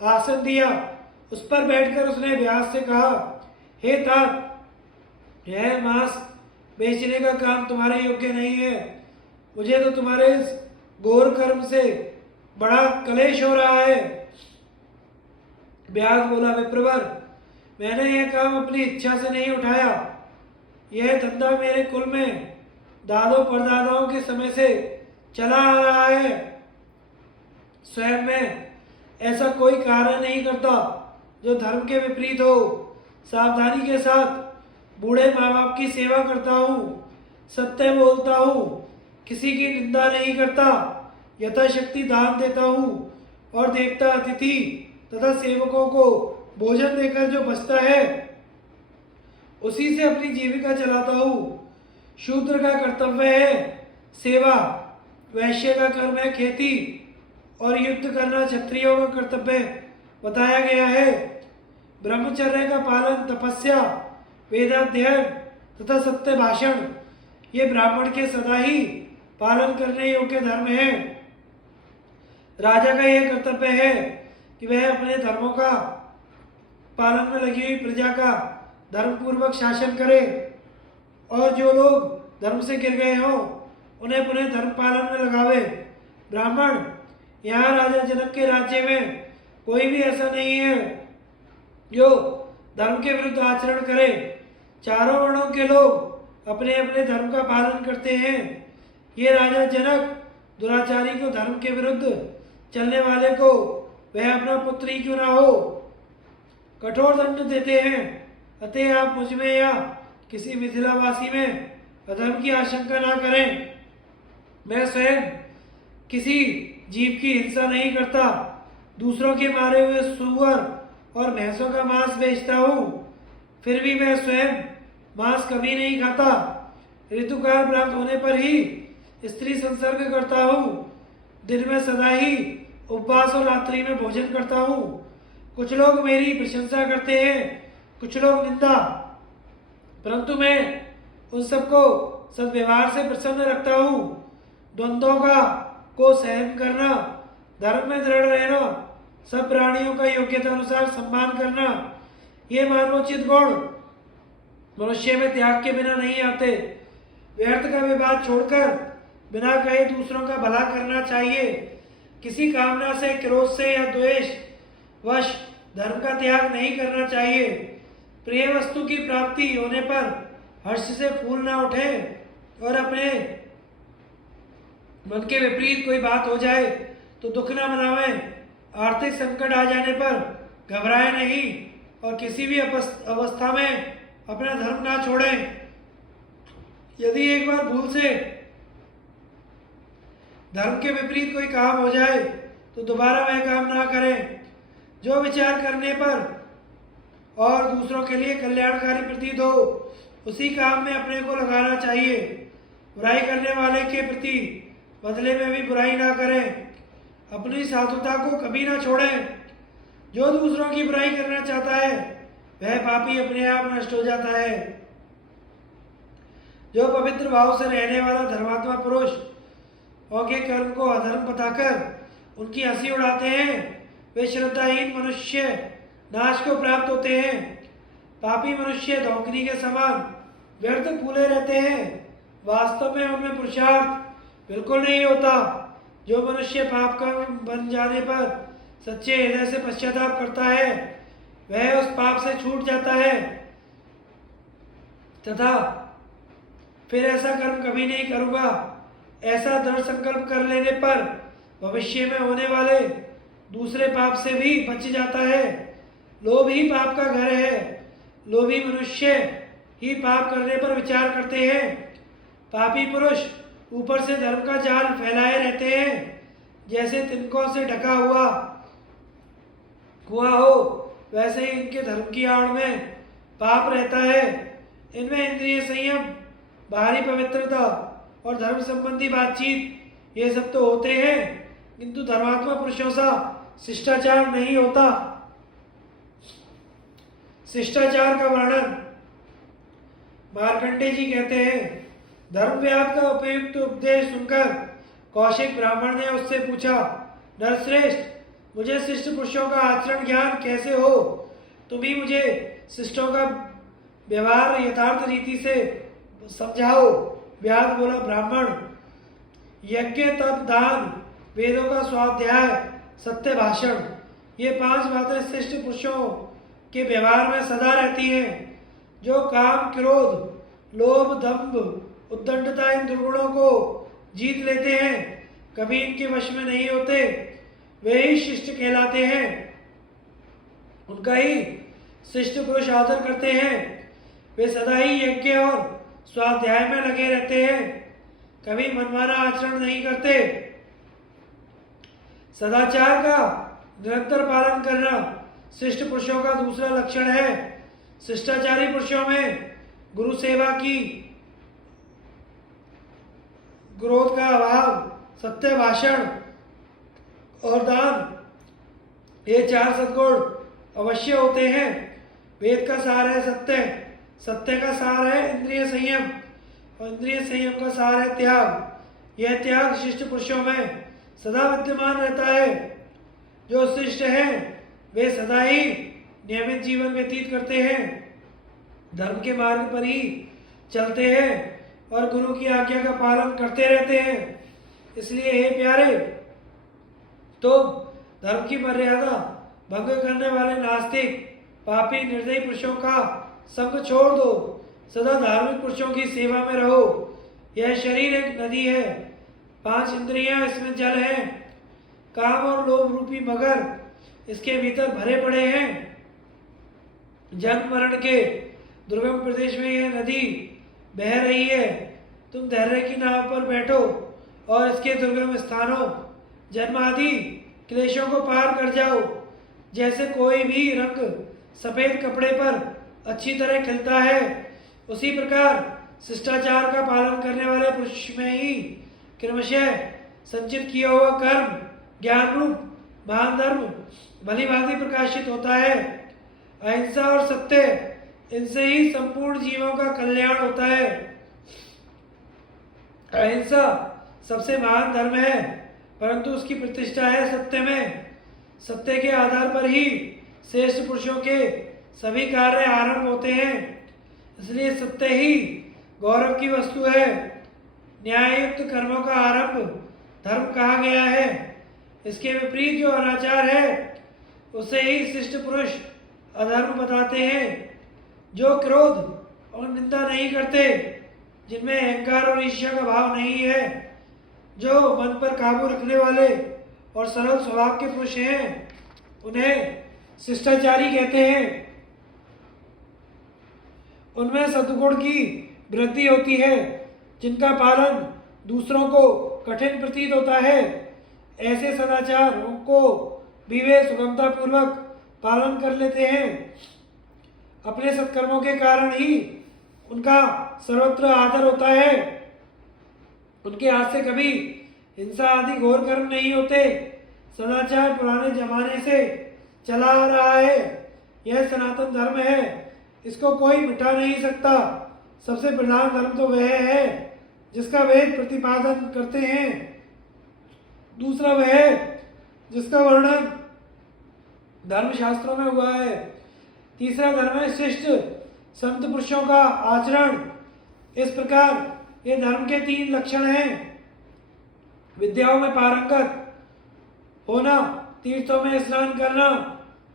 आसन दिया। उस पर बैठकर उसने व्यास से कहा, हे तात, यह मांस बेचने का काम तुम्हारे योग्य नहीं है। मुझे तो तुम्हारे इस घोर कर्म से बड़ा कलेश हो रहा है। व्यास बोला, विप्रवर, मैंने यह काम अपनी इच्छा से नहीं उठाया। यह धंधा मेरे कुल में दादों परदादाओं के समय से चला आ रहा है। स्वयं में ऐसा कोई कार्य नहीं करता जो धर्म के विपरीत हो। सावधानी के साथ बूढ़े माँ बाप की सेवा करता हूँ, सत्य बोलता हूँ, किसी की निंदा नहीं करता, यथाशक्ति दान देता हूँ और देवता अतिथि तथा सेवकों को भोजन देकर जो बचता है उसी से अपनी जीविका चलाता हूँ। शूद्र का कर्तव्य है सेवा, वैश्य का कर्म है खेती और युद्ध करना क्षत्रियों का कर्तव्य बताया गया है। ब्रह्मचर्य का पालन, तपस्या, वेदाध्ययन तथा सत्य भाषण ये ब्राह्मण के सदा ही पालन करने योग्य धर्म है। राजा का यह कर्तव्य है कि वह अपने धर्मों का पालन में लगी हुई प्रजा का धर्म पूर्वक शासन करे और जो लोग धर्म से गिर गए हों उन्हें पुनः धर्म पालन में लगावे। ब्राह्मण, यहाँ राजा जनक के राज्य में कोई भी ऐसा नहीं है जो धर्म के विरुद्ध आचरण करे। चारों वर्णों के लोग अपने अपने धर्म का पालन करते हैं। ये राजा जनक दुराचारी को धर्म के विरुद्ध चलने वाले को वह अपना पुत्र ही क्यों ना हो कठोर दंड देते हैं। अतः आप मुझ में या किसी मिथिलावासी में अधर्म की आशंका ना करें। मैं स्वयं किसी जीव की हिंसा नहीं करता, दूसरों के मारे हुए सुअर और भैंसों का मांस बेचता हूँ, फिर भी मैं स्वयं मांस कभी नहीं खाता। ऋतुकाल प्राप्त होने पर ही स्त्री संसर्ग करता हूँ। दिन में सदा ही उपवास और रात्रि में भोजन करता हूँ। कुछ लोग मेरी प्रशंसा करते हैं, कुछ लोग निंदा, परंतु मैं उन सबको सद्व्यवहार से प्रसन्न रखता हूँ। द्वंद्वों का को सहन करना, धर्म में दृढ़ रहना, सब प्राणियों का योग्यता अनुसार सम्मान करना, ये मानवोचित गुण मनुष्य में त्याग के बिना नहीं आते। व्यर्थ का विवाद छोड़कर बिना कहे दूसरों का भला करना चाहिए। किसी कामना से, क्रोध से या द्वेष वश धर्म का त्याग नहीं करना चाहिए। प्रिय वस्तु की प्राप्ति होने पर हर्ष से फूल न उठे और अपने मन के विपरीत कोई बात हो जाए तो दुख न मनावें। आर्थिक संकट आ जाने पर घबराए नहीं और किसी भी अवस्था में अपना धर्म ना छोड़ें। यदि एक बार भूल से धर्म के विपरीत कोई काम हो जाए तो दोबारा वह काम ना करें। जो विचार करने पर और दूसरों के लिए कल्याणकारी प्रतीत हो उसी काम में अपने को लगाना चाहिए। बुराई करने वाले के प्रति बदले में भी बुराई ना करें। अपनी साधुता को कभी ना छोड़ें। जो दूसरों की बुराई करना चाहता है वह पापी अपने आप नष्ट हो जाता है। जो पवित्र भाव से रहने वाला धर्मात्मा पुरुष के कर्म को अधर्म बताकर उनकी हंसी उड़ाते हैं वे श्रद्धाहीन मनुष्य नाश को प्राप्त होते हैं। पापी मनुष्य धोखनी के समान व्यर्थ फूले रहते हैं। वास्तव में उनमें पुरुषार्थ बिल्कुल नहीं होता। जो मनुष्य पाप कर्म बन जाने पर सच्चे हृदय से पश्चाताप करता है वह उस पाप से छूट जाता है तथा फिर ऐसा कर्म कभी नहीं करूँगा ऐसा दृढ़ संकल्प कर लेने पर भविष्य में होने वाले दूसरे पाप से भी बच जाता है। लोभ ही पाप का घर है। लोभी मनुष्य ही पाप करने पर विचार करते हैं। पापी पुरुष ऊपर से धर्म का जाल फैलाए रहते हैं जैसे तिनकों से ढका हुआ कुआं हो वैसे ही इनके धर्म की आड़ में पाप रहता है। इनमें इंद्रिय संयम, बाहरी पवित्रता और धर्म संबंधी बातचीत ये सब तो होते हैं किंतु धर्मात्मा पुरुषों सा शिष्टाचार नहीं होता। शिष्टाचार का वर्णन मार्कंडेय जी कहते हैं। धर्म व्याप का उपयुक्त उपदेश सुनकर कौशिक ब्राह्मण ने उससे पूछा, नरश्रेष्ठ मुझे शिष्ट पुरुषों का आचरण ज्ञान कैसे हो? तुम ही मुझे शिष्टों का व्यवहार यथार्थ रीति से समझाओ। व्यास बोला, ब्राह्मण यज्ञ, तप, दान, वेदों का स्वाध्याय, सत्य भाषण ये 5 बातें शिष्ट पुरुषों के व्यवहार में सदा रहती हैं। जो काम, क्रोध, लोभ, दंभ, उद्दंडता इन दुर्गुणों को जीत लेते हैं कभी इनके वश में नहीं होते वे ही शिष्ट कहलाते हैं। उनका ही शिष्ट पुरुष आदर करते हैं। वे सदा ही यज्ञ और स्वाध्याय में लगे रहते हैं कभी मनमाना आचरण नहीं करते। सदाचार का निरंतर पालन करना शिष्ट पुरुषों का दूसरा लक्षण है। शिष्टाचारी पुरुषों में गुरु सेवा की, क्रोध का अभाव, सत्य भाषण और दान ये 4 सद्गुण अवश्य होते हैं। वेद का सार है सत्य, सत्य का सार है इंद्रिय संयम और इंद्रिय संयम का सार है त्याग। यह त्याग शिष्ट पुरुषों में सदा विद्यमान रहता है। जो शिष्ट हैं वे सदा ही नियमित जीवन व्यतीत करते हैं, धर्म के मार्ग पर ही चलते हैं और गुरु की आज्ञा का पालन करते रहते हैं। इसलिए हे प्यारे, तो धर्म की मर्यादा भंग करने वाले नास्तिक, पापी, निर्दयी पुरुषों का संग छोड़ दो। सदा धार्मिक पुरुषों की सेवा में रहो। यह शरीर एक नदी है, 5 इंद्रियां इसमें जल है। काम और लोभ रूपी मगर इसके भीतर भरे पड़े हैं। जन्म मरण के दुर्गम प्रदेश में यह नदी बह रही है। तुम धैर्य की नाव पर बैठो और इसके दुर्गम स्थानों, जन्म आदि क्लेशों को पार कर जाओ। जैसे कोई भी रंग सफेद कपड़े पर अच्छी तरह खिलता है उसी प्रकार शिष्टाचार का पालन करने वाले पुरुष में ही क्रमशः संचित किया हुआ कर्म ज्ञान रूप महान धर्म भली भांति प्रकाशित होता है। अहिंसा और सत्य, इनसे ही संपूर्ण जीवों का कल्याण होता है। अहिंसा सबसे महान धर्म है, परंतु उसकी प्रतिष्ठा है सत्य में। सत्य के आधार पर ही श्रेष्ठ पुरुषों के सभी कार्य आरंभ होते हैं, इसलिए सत्य ही गौरव की वस्तु है। न्याययुक्त कर्मों का आरंभ धर्म कहा गया है। इसके विपरीत जो अनाचार है उसे ही शिष्ट पुरुष अधर्म बताते हैं। जो क्रोध और निंदा नहीं करते, जिनमें अहंकार और ईर्ष्या का भाव नहीं है, जो मन पर काबू रखने वाले और सरल स्वभाव के पुरुष हैं, उन्हें शिष्टाचारी कहते हैं। उनमें सद्गुण की वृद्धि होती है, जिनका पालन दूसरों को कठिन प्रतीत होता है। ऐसे सदाचारों को भी वे सुगमता पूर्वक पालन कर लेते हैं। अपने सत्कर्मों के कारण ही उनका सर्वत्र आदर होता है। उनके हाथ से कभी हिंसा आदि घोर कर्म नहीं होते। सदाचार पुराने जमाने से चला आ रहा है। यह सनातन धर्म है, इसको कोई मिटा नहीं सकता। सबसे प्रधान धर्म तो वह है जिसका वेद प्रतिपादन करते हैं। दूसरा वह है जिसका वर्णन धर्मशास्त्रों में हुआ है। तीसरा धर्म है शिष्ट संत पुरुषों का आचरण। इस प्रकार ये धर्म के 3 लक्षण हैं: विद्याओं में पारंगत होना, तीर्थों में स्नान करना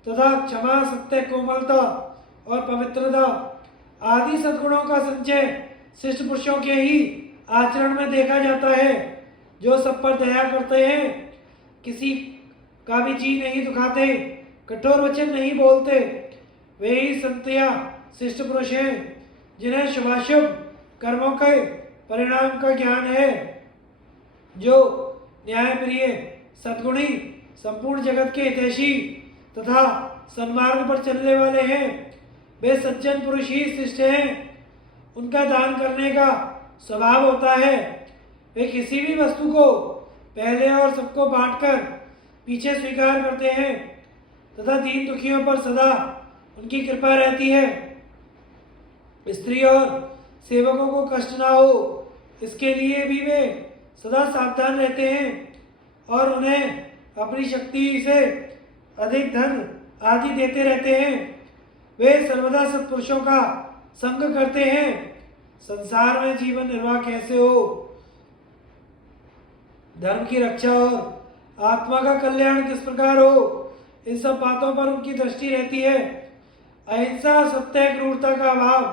तथा क्षमा, सत्य, कोमलता और पवित्रता आदि सद्गुणों का संचय शिष्ट पुरुषों के ही आचरण में देखा जाता है। जो सब पर दया करते हैं, किसी का भी जी नहीं दुखाते, कठोर वचन नहीं बोलते, वे ही संत या शिष्ट पुरुष हैं, जिन्हें शुभाशुभ कर्मों के परिणाम का ज्ञान है। जो न्यायप्रिय, सद्गुणी, संपूर्ण जगत के हितैषी तथा सन्मार्ग पर चलने वाले हैं, वे सज्जन पुरुष ही शिष्ट हैं। उनका दान करने का स्वभाव होता है। वे किसी भी वस्तु को पहले और सबको बांटकर पीछे स्वीकार करते हैं तथा दीन दुखियों पर सदा उनकी कृपा रहती है। स्त्री और सेवकों को कष्ट ना हो, इसके लिए भी वे सदा सावधान रहते हैं और उन्हें अपनी शक्ति से अधिक धन आदि देते रहते हैं। वे सर्वदा सत्पुरुषों का संग करते हैं। संसार में जीवन निर्वाह कैसे हो, धर्म की रक्षा और आत्मा का कल्याण किस प्रकार हो, इन सब बातों पर उनकी दृष्टि रहती है। अहिंसा, सत्य, क्रूरता का अभाव,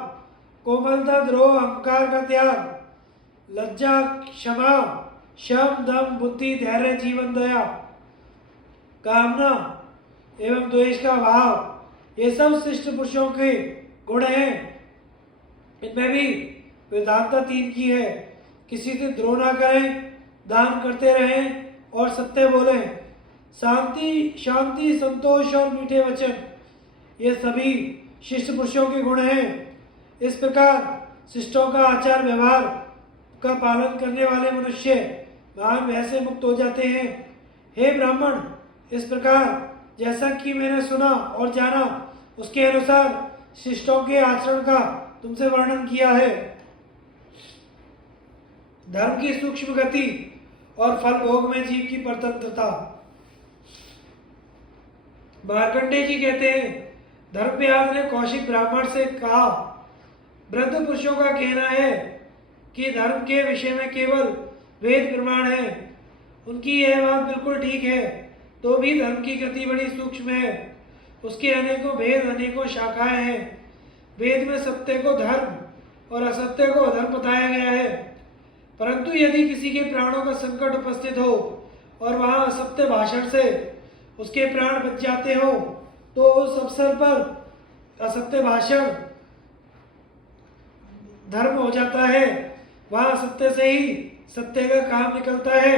कोमलता, द्रोह, अहंकार का त्याग, लज्जा, क्षमा, शम, दम, बुद्धि, धैर्य, जीवन दया, कामना एवं द्वेष का अभाव, ये सब शिष्ट पुरुषों के गुण हैं। इनमें भी वेदांता 3 की है: किसी से द्रोह ना करें, दान करते रहें और सत्य बोलें, शांति, संतोष और मीठे वचन, ये सभी शिष्ट पुरुषों के गुण हैं। इस प्रकार शिष्टों का आचार व्यवहार का पालन करने वाले मनुष्य महान भय से मुक्त हो जाते हैं। हे ब्राह्मण, इस प्रकार जैसा कि मैंने सुना और जाना, उसके अनुसार शिष्टों के आचरण का तुमसे वर्णन किया है। धर्म की सूक्ष्म गति और फल भोग में जीव की परतंत्रता। मार्कंडेय जी कहते हैं, धर्मव्यास ने कौशिक ब्राह्मण से कहा, वृद्ध पुरुषों का कहना है कि धर्म के विषय में केवल वेद प्रमाण है। उनकी यह बात बिल्कुल ठीक है, तो भी धर्म की गति बड़ी सूक्ष्म है। उसके अनेकों भेद, अनेकों शाखाएं हैं। वेद में सत्य को धर्म और असत्य को अधर्म बताया गया है, परंतु यदि किसी के प्राणों का संकट उपस्थित हो और वहां असत्य भाषण से उसके प्राण बच जाते हो, तो उस अवसर पर असत्य भाषण धर्म हो जाता है। वहां असत्य से ही सत्य का काम निकलता है।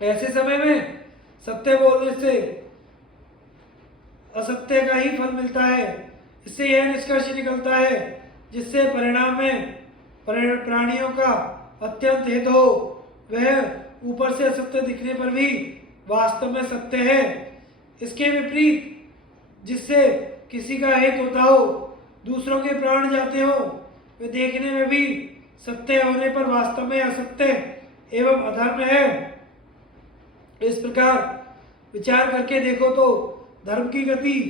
ऐसे समय में सत्य बोलने से असत्य का ही फल मिलता है। इससे यह निष्कर्ष निकलता है, जिससे परिणाम में प्राणियों का अत्यंत हित हो। वह ऊपर से असत्य दिखने पर भी वास्तव में सत्य है। इसके विपरीत जिससे किसी का हित होता हो, दूसरों के प्राण जाते हो, वे देखने में भी सत्य होने पर वास्तव में असत्य एवं अधर्म है। इस प्रकार विचार करके देखो तो धर्म की गति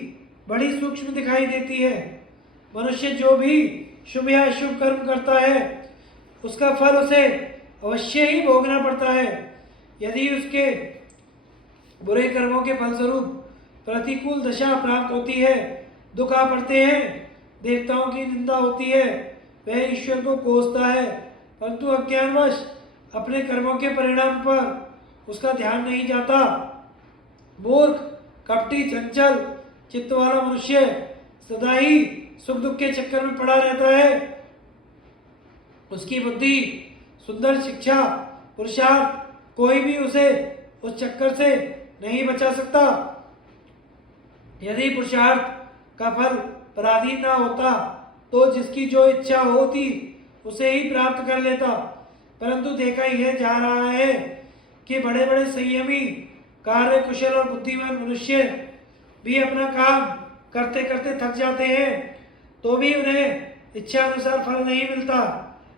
बड़ी सूक्ष्म दिखाई देती है। मनुष्य जो भी शुभ या अशुभ कर्म करता है उसका फल उसे अवश्य ही भोगना पड़ता है। यदि उसके बुरे कर्मों के फलस्वरूप प्रतिकूल दशा प्राप्त होती है, दुख आ पड़ते हैं, देवताओं की निंदा होती है, वह ईश्वर को कोसता है, परंतु अज्ञानवश अपने कर्मों के परिणाम पर उसका ध्यान नहीं जाता। मूर्ख, कपटी, चंचल चित्त वाला मनुष्य सदा ही सुख दुख के चक्कर में पड़ा रहता है। उसकी बुद्धि, सुंदर शिक्षा, पुरुषार्थ कोई भी उसे उस चक्कर से नहीं बचा सकता। यदि पुरुषार्थ का फल पराधीन न होता तो जिसकी जो इच्छा होती उसे ही प्राप्त कर लेता, परंतु देखा यह जा रहा है कि बड़े बड़े संयमी, कार्य कुशल और बुद्धिमान मनुष्य भी अपना काम करते करते थक जाते हैं तो भी उन्हें इच्छा अनुसार फल नहीं मिलता,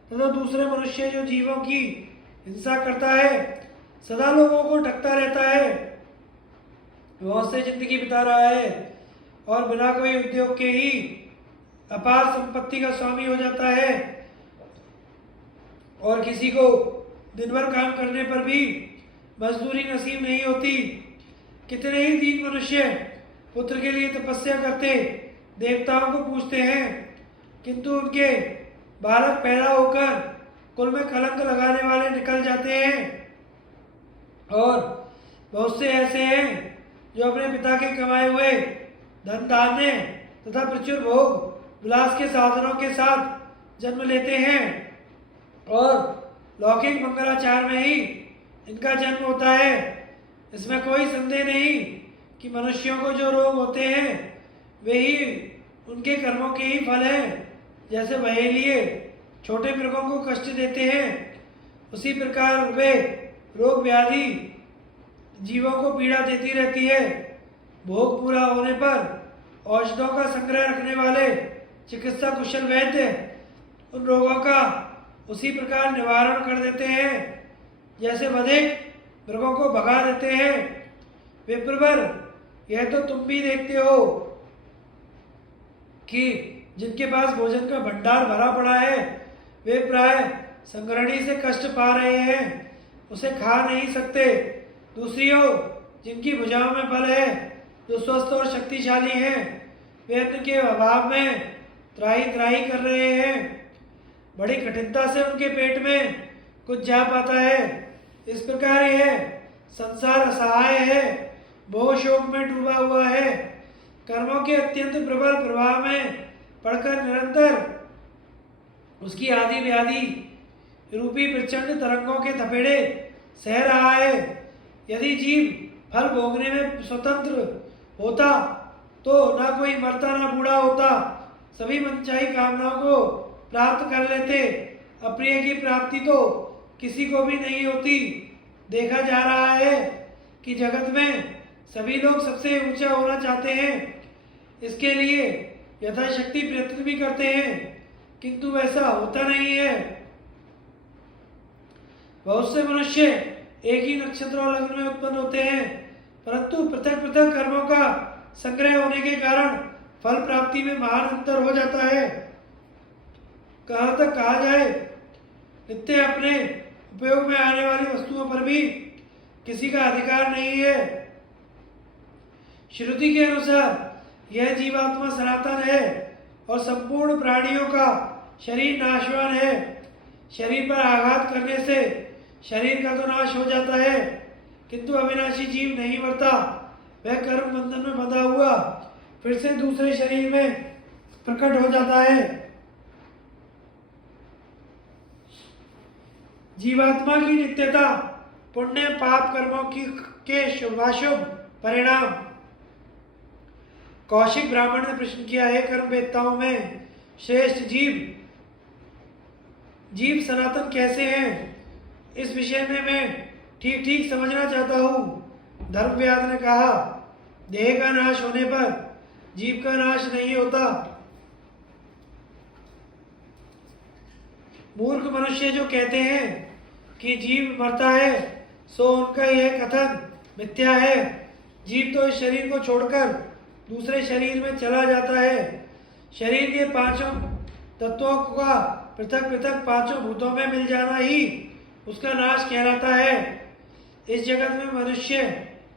तथा दूसरे मनुष्य जो जीवों की हिंसा करता है, सदा लोगों को ठगता रहता है, बहुत से जिंदगी बिता रहा है और बिना कोई उद्योग के ही अपार संपत्ति का स्वामी हो जाता है, और किसी को दिन भर काम करने पर भी मजदूरी नसीब नहीं होती। कितने ही दीन मनुष्य पुत्र के लिए तपस्या करते, देवताओं को पूजते हैं, किंतु उनके बालक पैदा होकर कुल में कलंक लगाने वाले निकल जाते हैं। और बहुत से ऐसे हैं जो अपने पिता के कमाए हुए धन धान्य तथा प्रचुर भोग विलास के साधनों के साथ जन्म लेते हैं और लौकिक मंगलाचार में ही इनका जन्म होता है। इसमें कोई संदेह नहीं कि मनुष्यों को जो रोग होते हैं वे ही उनके कर्मों के ही फल हैं। जैसे बहेलिए छोटे मृगों को कष्ट देते हैं, उसी प्रकार वे रोग व्याधि जीवों को पीड़ा देती रहती है। भोग पूरा होने पर औषधों का संग्रह रखने वाले चिकित्सा कुशल वैद्य उन रोगों का उसी प्रकार निवारण कर देते हैं जैसे बधिक मृगों को भगा देते हैं। विप्रवर, यह तो तुम भी देखते हो कि जिनके पास भोजन का भंडार भरा पड़ा है वे प्राय संग्रहणी से कष्ट पा रहे हैं, उसे खा नहीं सकते। दूसरी ओर जिनकी भुजाओं में बल है, जो स्वस्थ और शक्तिशाली हैं, वे अन्न के अभाव में त्राही त्राही कर रहे हैं। बड़ी कठिनता से उनके पेट में कुछ जा पाता है। इस प्रकार यह संसार असहाय है, भोग शोक में डूबा हुआ है, कर्मों के अत्यंत प्रबल प्रभाव में पड़कर निरंतर उसकी आदि व्याधि रूपी प्रचंड तरंगों के थपेड़े सह रहा है। यदि जीव फल भोगने में स्वतंत्र होता तो ना कोई मरता ना बूढ़ा होता, सभी मनचाही कामनाओं को प्राप्त कर लेते। अप्रिय की प्राप्ति तो किसी को भी नहीं होती। देखा जा रहा है कि जगत में सभी लोग सबसे ऊंचा होना चाहते हैं, इसके लिए यथाशक्ति प्रयत्न भी करते हैं, किंतु वैसा होता नहीं है। बहुत से मनुष्य एक ही नक्षत्र और लग्न में उत्पन्न होते हैं, परंतु पृथक पृथक कर्मों का संग्रह होने के कारण फल प्राप्ति में महान अंतर हो जाता है। कहाँ तक कहा जाए, नित्य अपने उपयोग में आने वाली वस्तुओं पर भी किसी का अधिकार नहीं है। श्रुति के अनुसार यह जीवात्मा सनातन है और संपूर्ण प्राणियों का शरीर नाशवान है। शरीर पर आघात करने से शरीर का तो नाश हो जाता है, किंतु अविनाशी जीव नहीं मरता। वह कर्म बंधन में बंधा हुआ फिर से दूसरे शरीर में प्रकट हो जाता है। जीवात्मा की नित्यता, पुण्य पाप कर्मों की के शुभाशुभ परिणाम। कौशिक ब्राह्मण ने प्रश्न किया है, कर्म वेत्ताओं में श्रेष्ठ जीव सनातन कैसे हैं? इस विषय में मैं ठीक ठीक समझना चाहता हूँ। धर्मव्याध ने कहा, देह का नाश होने पर जीव का नाश नहीं होता। मूर्ख मनुष्य जो कहते हैं कि जीव मरता है, सो उनका यह कथन मिथ्या है। जीव तो इस शरीर को छोड़कर दूसरे शरीर में चला जाता है। शरीर के पांचों तत्वों का पृथक पृथक पांचों भूतों में मिल जाना ही उसका नाश कहलाता है। इस जगत में मनुष्य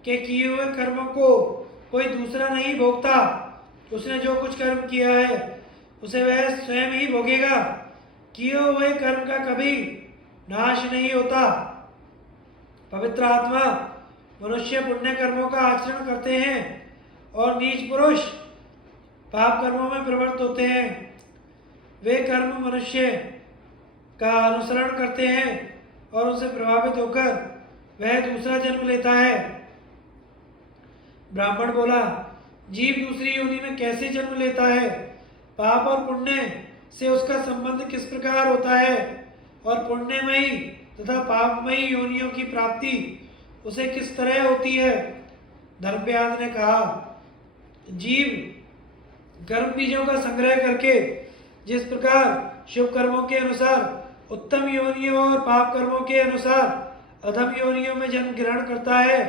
के किए हुए कर्मों को कोई दूसरा नहीं भोगता। उसने जो कुछ कर्म किया है उसे वह स्वयं ही भोगेगा। किए हुए कर्म का कभी नाश नहीं होता। पवित्र आत्मा मनुष्य पुण्य कर्मों का आचरण करते हैं और नीच पुरुष पाप कर्मों में प्रवृत्त होते हैं। वे कर्म मनुष्य का अनुसरण करते हैं और उनसे प्रभावित होकर वह दूसरा जन्म लेता है। ब्राह्मण बोला, जीव दूसरी योनि में कैसे जन्म लेता है? पाप और पुण्य से उसका संबंध किस प्रकार होता है? और पुण्यमयी तथा पापमयी योनियों की प्राप्ति उसे किस तरह होती है? धर्मव्याध ने कहा, जीव कर्म बीजों का संग्रह करके जिस प्रकार शुभ कर्मों के अनुसार उत्तम योनियों और पाप कर्मों के अनुसार अधम योनियों में जन्म ग्रहण करता है,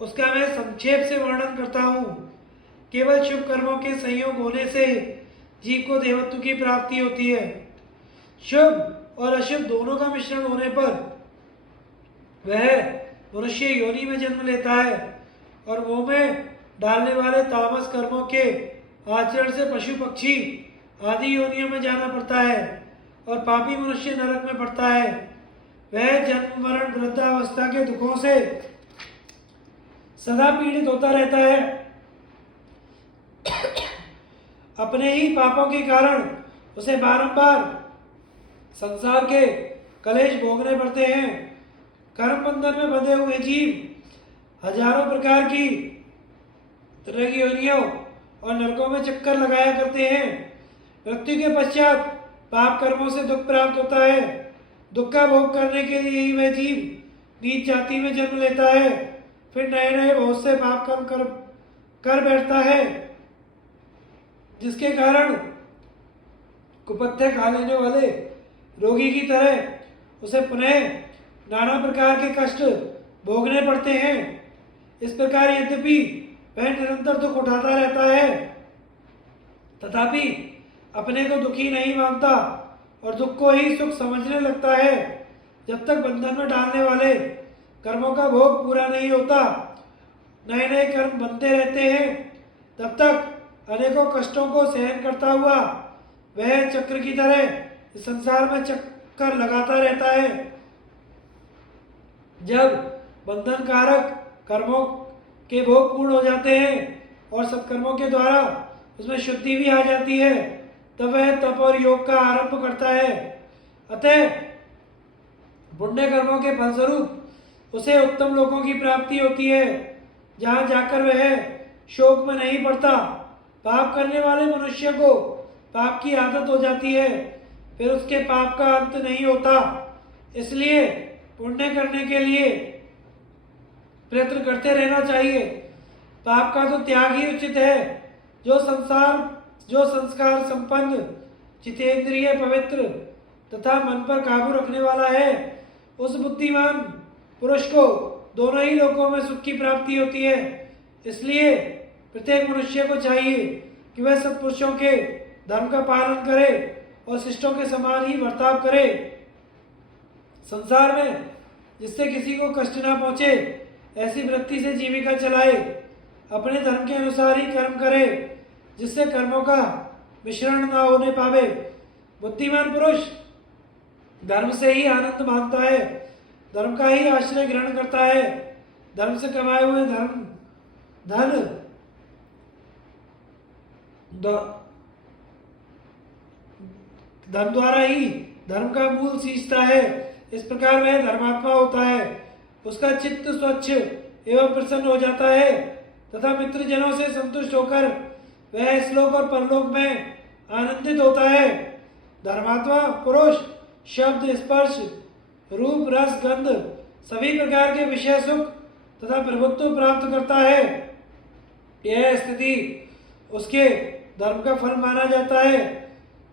उसका मैं संक्षेप से वर्णन करता हूँ। केवल शुभ कर्मों के संयोग होने से जीव को देवत्व की प्राप्ति होती है। शुभ और अशुभ दोनों का मिश्रण होने पर वह मनुष्य योनि में जन्म लेता है और मुंह में डालने वाले तामस कर्मों के आचरण से पशु पक्षी आदि योनियों में जाना पड़ता है और पापी मनुष्य नरक में पड़ता है। वह जन्म मरण वृद्धावस्था के दुखों से सदा पीड़ित होता रहता है। अपने ही पापों के कारण उसे बारंबार संसार के कलेश भोगने पड़ते हैं। कर्म बंधन में बंधे हुए जीव हजारों प्रकार की तरह की योनियों और नरकों में चक्कर लगाया करते हैं। मृत्यु के पश्चात पाप कर्मों से दुख प्राप्त होता है। दुख का भोग करने के लिए ही वह जीव नीच जाति में जन्म लेता है। फिर नए नए बहुत से पाप कर्म कर बैठता है, जिसके कारण कुपत्ते खा लेने वाले रोगी की तरह उसे पुनः नाना प्रकार के कष्ट भोगने पड़ते हैं। इस प्रकार यद्यपि वह निरंतर दुख उठाता रहता है, तथापि अपने को दुखी नहीं मानता और दुख को ही सुख समझने लगता है। जब तक बंधन में डालने वाले कर्मों का भोग पूरा नहीं होता, नए नए कर्म बनते रहते हैं, तब तक अनेकों कष्टों को सहन करता हुआ वह चक्र की तरह इस संसार में चक्कर लगाता रहता है। जब बंधन कारक कर्मों के भोग पूर्ण हो जाते हैं और सत्कर्मों के द्वारा उसमें शुद्धि भी आ जाती है, तब वह तप और योग का आरंभ करता है। अतः पुण्य कर्मों के फलस्वरूप उसे उत्तम लोकों की प्राप्ति होती है, जहां जाकर वह शोक में नहीं पड़ता। पाप करने वाले मनुष्य को पाप की आदत हो जाती है, फिर उसके पाप का अंत नहीं होता। इसलिए पुण्य करने के लिए प्रयत्न करते रहना चाहिए। पाप का तो त्याग ही उचित है। जो संस्कार संपन्न, चितेंद्रिय, पवित्र तथा मन पर काबू रखने वाला है, उस बुद्धिमान पुरुष को दोनों ही लोकों में सुख की प्राप्ति होती है। इसलिए प्रत्येक मनुष्य को चाहिए कि वह सत्पुरुषों के धर्म का पालन करे और शिष्टों के समान ही बर्ताव करे। संसार में जिससे किसी को कष्ट ना पहुंचे, ऐसी वृत्ति से जीविका चलाए। अपने धर्म के अनुसार ही कर्म करे, जिससे कर्मों का मिश्रण ना होने पावे। बुद्धिमान पुरुष धर्म से ही आनंद मानता है, धर्म का ही आश्रय ग्रहण करता है। धर्म से कमाए हुए धन द्वारा ही धर्म का मूल सींचता है। इस प्रकार वह धर्मात्मा होता है। उसका चित्त स्वच्छ एवं प्रसन्न हो जाता है तथा मित्रजनों से संतुष्ट होकर वह इहलोक और परलोक में आनंदित होता है। धर्मात्मा पुरुष शब्द, स्पर्श, रूप, रस, गंध सभी प्रकार के विषय सुख तथा प्रभुत्व प्राप्त करता है। यह स्थिति उसके धर्म का फल माना जाता है।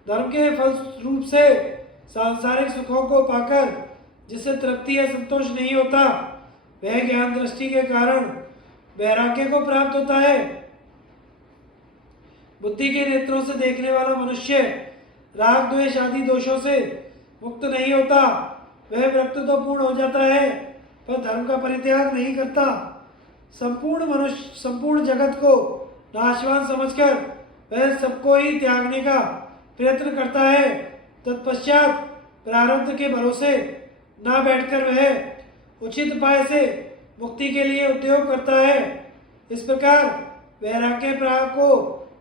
धर्म के फल रूप से सांसारिक सुखों को पाकर जिसे तृप्ति या संतोष नहीं होता, वह ज्ञान दृष्टि के कारण वैराग्य को प्राप्त होता है। बुद्धि के नेत्रों से देखने वाला मनुष्य राग द्वेष आदि दोषों से मुक्त नहीं होता। वह विरक्त तो पूर्ण हो जाता है पर धर्म का परित्याग नहीं करता। संपूर्ण जगत को नाशवान समझकर वह सबको ही त्यागने का प्रयत्न करता है। तत्पश्चात प्रारब्ध के भरोसे न बैठकर वह उचित उपाय से मुक्ति के लिए उद्योग करता है। इस प्रकार वैराग्य को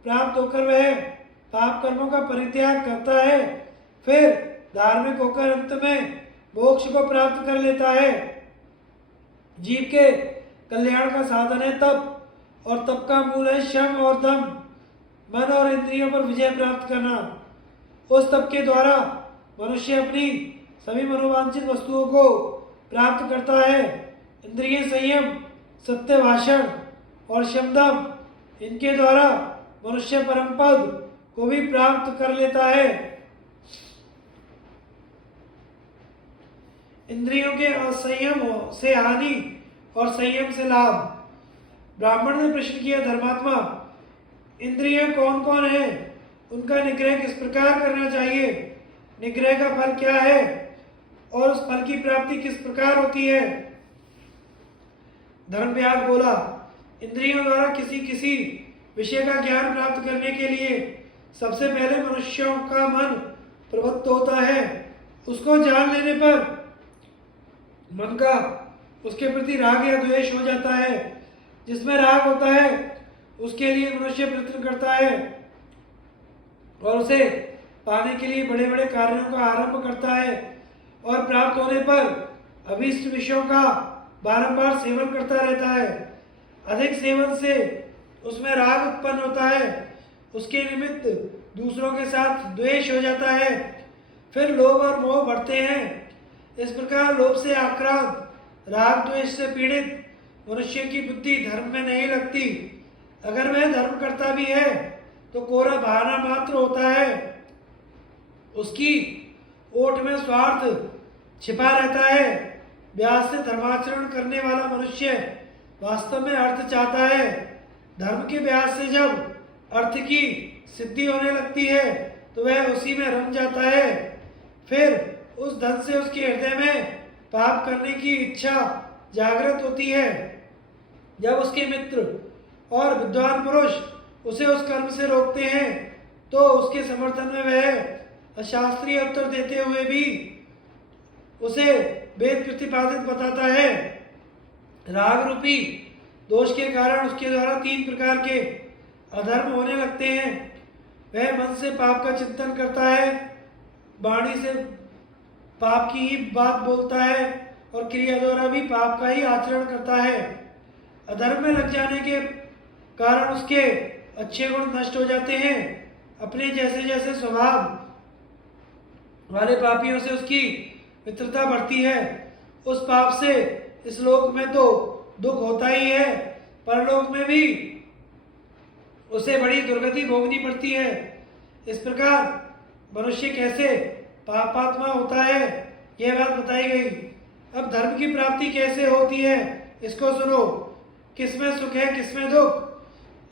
प्राप्त होकर वह पाप कर्मों का परित्याग करता है, फिर धार्मिक होकर अंत में मोक्ष को प्राप्त कर लेता है। जीव के कल्याण का साधन है तप, और तप का मूल है श्रम और दम, मन और इंद्रियों पर विजय प्राप्त करना। उस तप के द्वारा मनुष्य अपनी सभी मनोवांछित वस्तुओं को प्राप्त करता है। इंद्रिय संयम, सत्य भाषण और शमदम, इनके द्वारा मनुष्य परम पद को भी प्राप्त कर लेता है। इंद्रियों के असंयम से हानि और संयम से लाभ। ब्राह्मण ने प्रश्न किया, धर्मात्मा, इंद्रियां कौन कौन है, उनका निग्रह किस प्रकार करना चाहिए, निग्रह का फल क्या है और उस फल की प्राप्ति किस प्रकार होती है? धर्मव्यास बोला, इंद्रियों द्वारा किसी विषय का ज्ञान प्राप्त करने के लिए सबसे पहले मनुष्यों का मन प्रवृत्त होता है। उसको जान लेने पर मन का उसके प्रति राग या द्वेष हो जाता है। जिसमें राग होता है उसके लिए मनुष्य प्रयत्न करता है और उसे पाने के लिए बड़े बड़े कार्यों का आरंभ करता है, और प्राप्त होने पर अभीष्ट विषयों का बारंबार सेवन करता रहता है। अधिक सेवन से उसमें राग उत्पन्न होता है, उसके निमित्त दूसरों के साथ द्वेष हो जाता है, फिर लोभ और मोह बढ़ते हैं। इस प्रकार लोभ से आक्रांत, राग द्वेष से पीड़ित मनुष्य की बुद्धि धर्म में नहीं लगती। अगर वह धर्म करता भी है तो कोरा बहाना मात्र होता है। उसकी ओट में स्वार्थ छिपा रहता है। व्यास से धर्माचरण करने वाला मनुष्य वास्तव में अर्थ चाहता है। धर्म के व्यास से जब अर्थ की सिद्धि होने लगती है तो वह उसी में रम जाता है। फिर उस धन से उसके हृदय में पाप करने की इच्छा जागृत होती है। जब उसके मित्र और विद्वान पुरुष उसे उस कर्म से रोकते हैं तो उसके समर्थन में वह अशास्त्रीय उत्तर देते हुए भी उसे वेद प्रतिपादित बताता है। राग रूपी दोष के कारण उसके द्वारा 3 प्रकार के अधर्म होने लगते हैं। वह मन से पाप का चिंतन करता है, वाणी से पाप की ही बात बोलता है और क्रिया द्वारा भी पाप का ही आचरण करता है। अधर्म में लग जाने के कारण उसके अच्छे गुण नष्ट हो जाते हैं। अपने जैसे जैसे स्वभाव वाले पापियों से उसकी मित्रता बढ़ती है। उस पाप से इस लोक में तो दुख होता ही है, परलोक में भी उसे बड़ी दुर्गति भोगनी पड़ती है। इस प्रकार मनुष्य कैसे पापात्मा होता है, यह बात बताई गई। अब धर्म की प्राप्ति कैसे होती है, इसको सुनो। किसमें सुख है, किसमें दुख,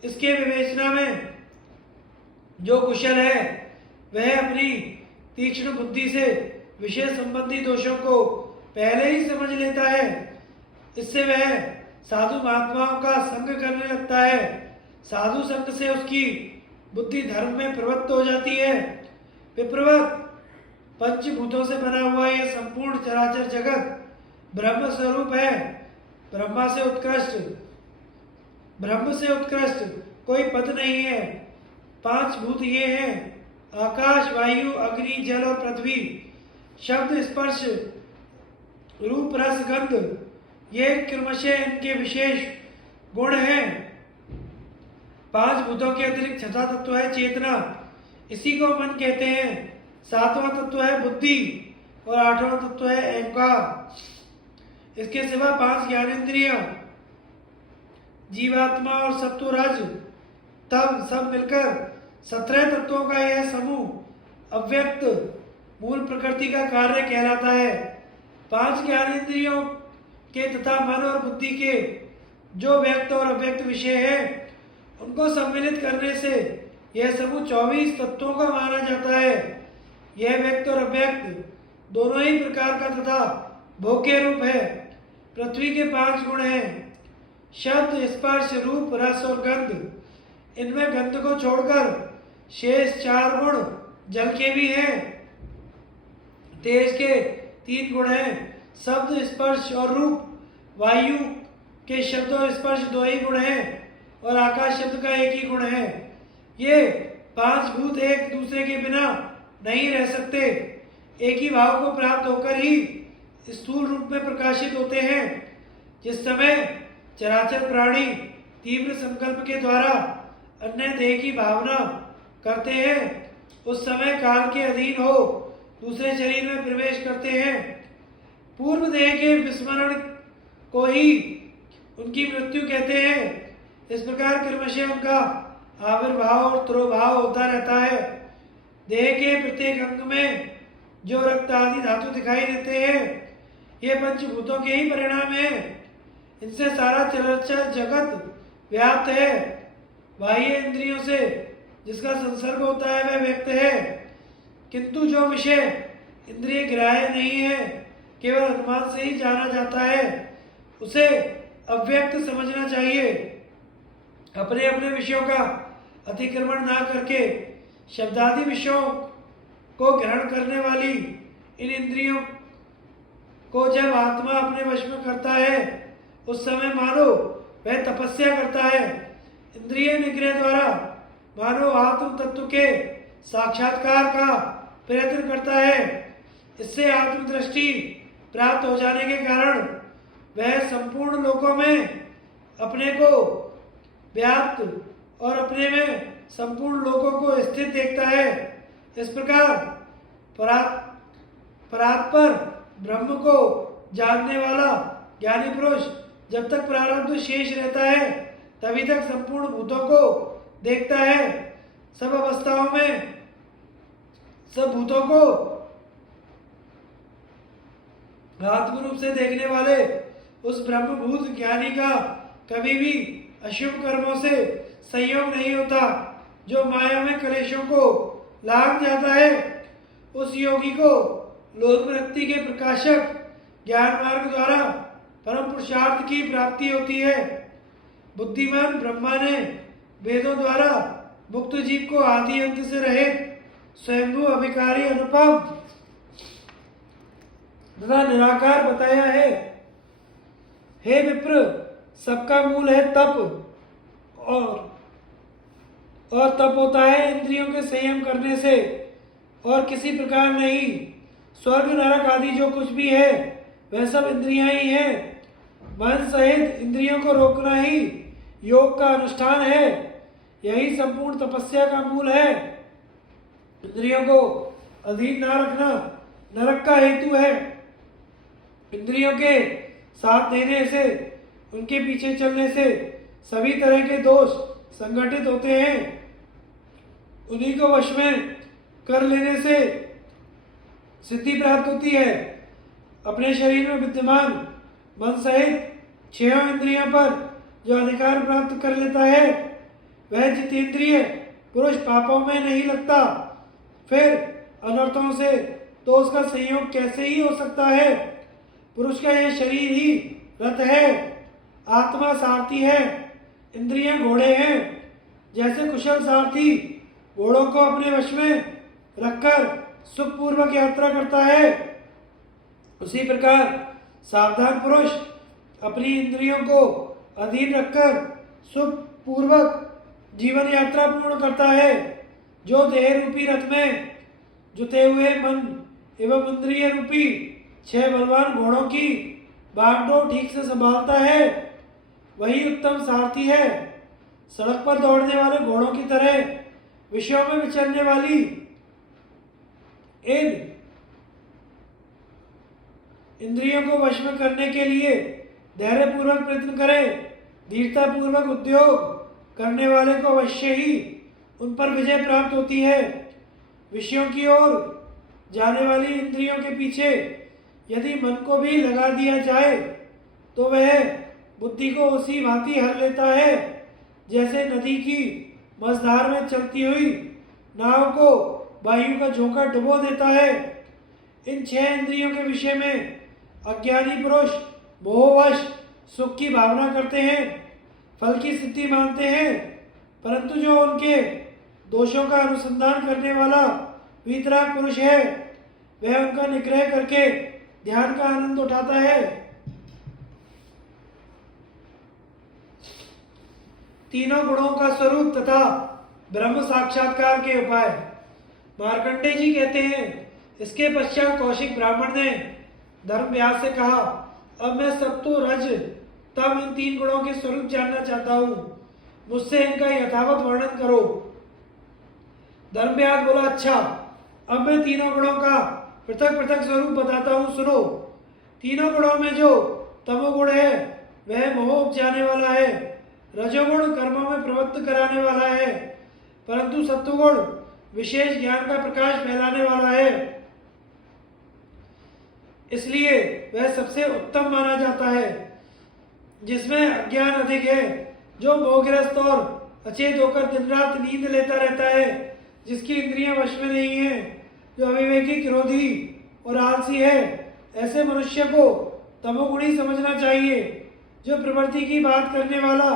इसके विवेचना में जो कुशल है वह अपनी तीक्ष्ण बुद्धि से विषय संबंधी दोषों को पहले ही समझ लेता है। इससे वह साधु महात्माओं का संग करने लगता है। साधु संग से उसकी बुद्धि धर्म में प्रवृत्त हो जाती है। विप्रवत पंचभूतों से बना हुआ यह संपूर्ण चराचर जगत ब्रह्म स्वरूप है। ब्रह्म से उत्कृष्ट कोई पद नहीं है। 5 भूत ये हैं, आकाश, वायु, अग्नि, जल और पृथ्वी। शब्द, स्पर्श, रूप, रस, गंध, ये क्रमशः इनके विशेष गुण हैं। 5 भूतों के अतिरिक्त 6वां तत्व है चेतना, इसी को मन कहते हैं। 7वां तत्व है बुद्धि और 8वां तत्व है अहंकार। इसके सिवा 5 ज्ञानेंद्रियां जीवात्मा और सत्व रज तम सब मिलकर 17 तत्वों का यह समूह अव्यक्त मूल प्रकृति का कार्य कहलाता है। 5 ज्ञानेंद्रियों के तथा मन और बुद्धि के जो व्यक्त और अव्यक्त विषय है उनको सम्मिलित करने से यह समूह 24 तत्वों का माना जाता है। यह व्यक्त और अव्यक्त दोनों ही प्रकार का तथा भोग्य रूप है। पृथ्वी के 5 गुण हैं, शब्द, स्पर्श, रूप, रस और गंध। इनमें गंध को छोड़कर शेष 4 गुण जल के भी हैं। तेज के 3 गुण हैं, शब्द, स्पर्श और रूप। वायु के शब्द और स्पर्श 2 ही गुण हैं और आकाश शब्द का 1 ही गुण है। ये 5 भूत एक दूसरे के बिना नहीं रह सकते, एक ही भाव को प्राप्त होकर ही स्थूल रूप में प्रकाशित होते हैं। जिस समय चराचर प्राणी तीव्र संकल्प के द्वारा अन्य देह की भावना करते हैं उस समय काल के अधीन हो दूसरे शरीर में प्रवेश करते हैं। पूर्व देह के विस्मरण को ही उनकी मृत्यु कहते हैं। इस प्रकार क्रमशः उनका आविर्भाव और तिरोभाव होता रहता है। देह के प्रत्येक अंग में जो रक्त आदि धातु दिखाई देते हैं ये पंचभूतों के ही परिणाम है। इनसे सारा चराचर जगत व्याप्त है। बाह्य इंद्रियों से जिसका संसर्ग होता है वह व्यक्त है, किंतु जो विषय इंद्रिय ग्राह्य नहीं है, केवल अनुमान से ही जाना जाता है, उसे अव्यक्त समझना चाहिए। अपने अपने विषयों का अतिक्रमण ना करके शब्दादि विषयों को ग्रहण करने वाली इन इंद्रियों को जब आत्मा अपने वश में करता है उस समय मानो वह तपस्या करता है। इंद्रिय निग्रह द्वारा मानो आत्म तत्व के साक्षात्कार का प्रयत्न करता है। इससे आत्मदृष्टि प्राप्त हो जाने के कारण वह संपूर्ण लोकों में अपने को व्याप्त और अपने में संपूर्ण लोकों को स्थित देखता है। इस प्रकार परात्पर ब्रह्म को जानने वाला ज्ञानी पुरुष जब तक प्रारब्ध शेष रहता है तभी तक संपूर्ण भूतों को देखता है। सब अवस्थाओं में सब भूतों को आत्म रूप से देखने वाले उस ब्रह्मभूत ज्ञानी का कभी भी अशुभ कर्मों से संयोग नहीं होता। जो माया में कलेशों को लांघ जाता है उस योगी को लोकवृत्ति के प्रकाशक ज्ञान मार्ग द्वारा परम पुरुषार्थ की प्राप्ति होती है। बुद्धिमान ब्रह्मा ने वेदों द्वारा मुक्त जीव को आदि अंत से रहित स्वयंभू अभिकारी अनुपम तथा निराकार बताया है। हे विप्र, सबका मूल है तप और तप होता है इंद्रियों के संयम करने से और किसी प्रकार नहीं। स्वर्ग नरक आदि जो कुछ भी है वह सब इंद्रियां ही हैं। मन सहित इंद्रियों को रोकना ही योग का अनुष्ठान है। यही संपूर्ण तपस्या का मूल है। इंद्रियों को अधीन न रखना नरक का हेतु है। इंद्रियों के साथ देने से, उनके पीछे चलने से सभी तरह के दोष संगठित होते हैं। उन्हीं को वश में कर लेने से सिद्धि प्राप्त होती है। अपने शरीर में विद्यमान मन सहित 6 इंद्रियों पर जो अधिकार प्राप्त कर लेता है वह जितेंद्रिय पुरुष पापों में नहीं लगता। फिर अनर्थों से तो उसका संयोग कैसे ही हो सकता है। पुरुष का यह शरीर ही रथ है, आत्मा सारथी है, इंद्रियां घोड़े हैं। जैसे कुशल सारथी घोड़ों को अपने वश में रखकर सुखपूर्वक यात्रा करता है, उसी प्रकार सावधान पुरुष अपनी इंद्रियों को अधीन रखकर सुखपूर्वक जीवन यात्रा पूर्ण करता है। जो देह रूपी रथ में जुते हुए मन एवं इंद्रिय रूपी 6 बलवान घोड़ों की बागडोर ठीक से संभालता है वही उत्तम सारथी है। सड़क पर दौड़ने वाले घोड़ों की तरह विषयों में विचरने वाली इन इंद्रियों को वश में करने के लिए धैर्यपूर्वक प्रयत्न करें। धीरतापूर्वक उद्योग करने वाले को अवश्य ही उन पर विजय प्राप्त होती है। विषयों की ओर जाने वाली इंद्रियों के पीछे यदि मन को भी लगा दिया जाए तो वह बुद्धि को उसी भांति हर लेता है जैसे नदी की मझधार में चलती हुई नाव को वायु का झोंका डुबो देता है। इन 6 इंद्रियों के विषय में अज्ञानी पुरुष मोहवश सुख की भावना करते हैं, फल की सिद्धि मानते हैं, परंतु जो उनके दोषों का अनुसंधान करने वाला वीतराग पुरुष है वह उनका निग्रह करके ध्यान का आनंद उठाता है। तीनों गुणों का स्वरूप तथा ब्रह्म साक्षात्कार के उपाय। मार्कंडेय जी कहते हैं, इसके पश्चात कौशिक ब्राह्मण ने धर्म व्यास से कहा, अब मैं सत्व रज तम इन 3 गुणों के स्वरूप जानना चाहता हूँ, मुझसे इनका यथावत वर्णन करो। धर्म व्यास बोला, अच्छा, अब मैं तीनों गुणों का पृथक पृथक स्वरूप बताता हूँ, सुनो। तीनों गुणों में जो तमोगुण है वह मोह उपजाने वाला है, रजोगुण कर्मों में प्रवृत्त कराने वाला है, परंतु सत्वगुण विशेष ज्ञान का प्रकाश फैलाने वाला है, इसलिए वह सबसे उत्तम माना जाता है। जिसमें अज्ञान अधिक है, जो मोहग्रस्त और अचेत होकर दिन रात नींद लेता रहता है, जिसकी इंद्रियां वश में नहीं है, जो अविवेकी, क्रोधी और आलसी है, ऐसे मनुष्य को तमोगुणी समझना चाहिए। जो प्रवृत्ति की बात करने वाला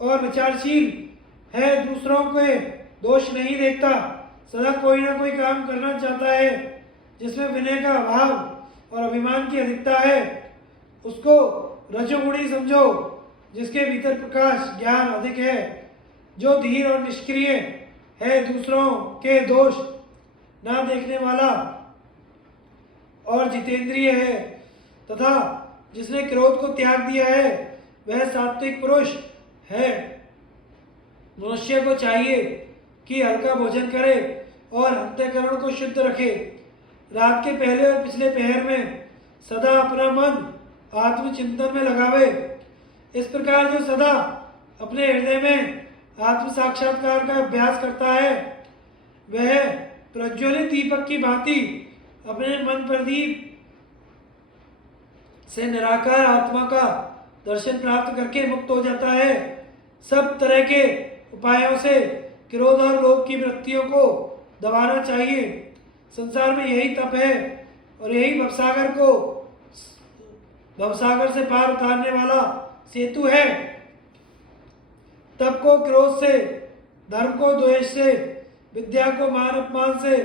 और विचारशील है, दूसरों के दोष नहीं देखता, सदा कोई ना कोई काम करना चाहता है, जिसमें विनय का अभाव और अभिमान की अधिकता है, उसको रजोगुणी समझो। जिसके भीतर प्रकाश ज्ञान अधिक है, जो धीर और निष्क्रिय है, दूसरों के दोष ना देखने वाला और जितेंद्रिय है, तथा जिसने क्रोध को त्याग दिया है, वह सात्विक पुरुष है। मनुष्य को चाहिए कि हल्का भोजन करे और अंतःकरण को शुद्ध रखे। रात के पहले और पिछले पहर में सदा अपना मन आत्मचिंतन में लगावे। इस प्रकार जो सदा अपने हृदय में आत्म साक्षात्कार का अभ्यास करता है, वह प्रज्वलित दीपक की भांति अपने मन प्रदीप से निराकार आत्मा का दर्शन प्राप्त करके मुक्त हो जाता है। सब तरह के उपायों से क्रोध और लोभ की वृत्तियों को दबाना चाहिए। संसार में यही तप है और यही भवसागर से पार उतारने वाला सेतु है। तप को क्रोध से, धर्म को द्वेष से, विद्या को मान अपमान से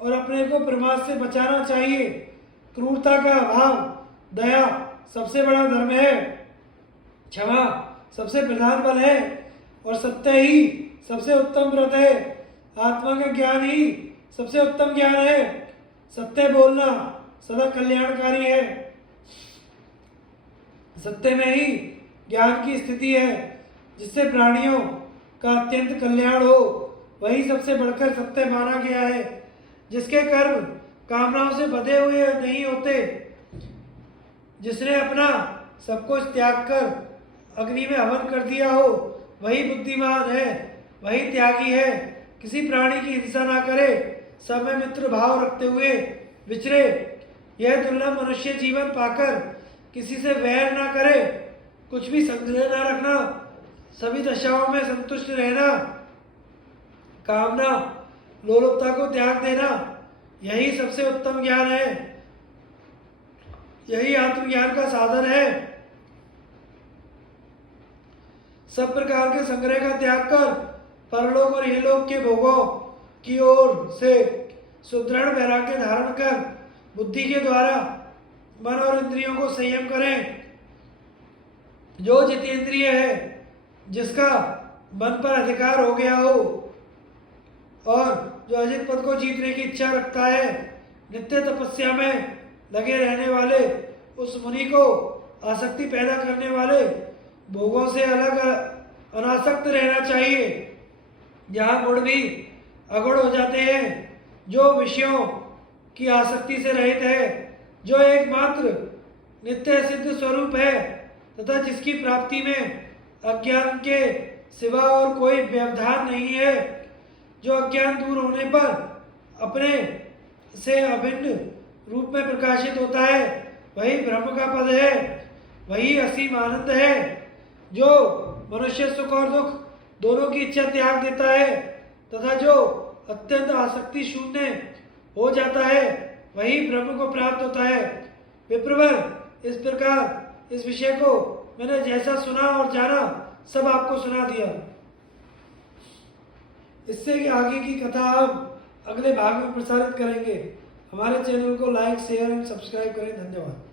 और अपने को प्रमाद से बचाना चाहिए। क्रूरता का अभाव, दया सबसे बड़ा धर्म है, क्षमा सबसे प्रधान बल है और सत्य ही सबसे उत्तम व्रत है। आत्मा का ज्ञान ही सबसे उत्तम ज्ञान है। सत्य बोलना सदा कल्याणकारी है। सत्य में ही ज्ञान की स्थिति है, जिससे प्राणियों का अत्यंत कल्याण हो, वही सबसे बढ़कर सत्य माना गया है। जिसके कर्म कामनाओं से बंधे हुए नहीं होते, जिसने अपना सब कुछ त्याग कर अग्नि में हवन कर दिया हो, वही बुद्धिमान है, वही त्यागी है। किसी प्राणी की हिंसा ना करे, सब में मित्र भाव रखते हुए विचरे। यह दुर्लभ मनुष्य जीवन पाकर किसी से वैर ना करे, कुछ भी संग्रह ना रखना, सभी दशाओं में संतुष्ट रहना, कामना लोलुपता को त्याग देना, यही सबसे उत्तम ज्ञान है। यही आत्मज्ञान का साधन है। सब प्रकार के संग्रह का त्याग कर परलोक और इहलोक के भोगों की ओर से सुदृढ़ वैराग्य धारण कर बुद्धि के द्वारा मन और इंद्रियों को संयम करें। जो जितेंद्रिय है, जिसका मन पर अधिकार हो गया हो और जो अजित पद को जीतने की इच्छा रखता है, नित्य तपस्या में लगे रहने वाले उस मुनि को आसक्ति पैदा करने वाले भोगों से अलग अनासक्त रहना चाहिए। जहाँ गुण भी अगुण हो जाते हैं, जो विषयों की आसक्ति से रहित है, जो एकमात्र नित्य सिद्ध स्वरूप है तथा जिसकी प्राप्ति में अज्ञान के सिवा और कोई व्यवधान नहीं है। जो अज्ञान दूर होने पर अपने से अभिन्न रूप में प्रकाशित होता है, वही ब्रह्म का पद है, वही असीम आनंद है। जो मनुष्य सुख और दुख दोनों की इच्छा त्याग देता है तथा जो अत्यंत आसक्ति शून्य हो जाता है, वही ब्रह्म को प्राप्त होता है। विप्रवर, इस प्रकार इस विषय को मैंने जैसा सुना और जाना सब आपको सुना दिया। इससे आगे की कथा हम अगले भाग में प्रसारित करेंगे। हमारे चैनल को लाइक, शेयर एंड सब्सक्राइब करें। धन्यवाद।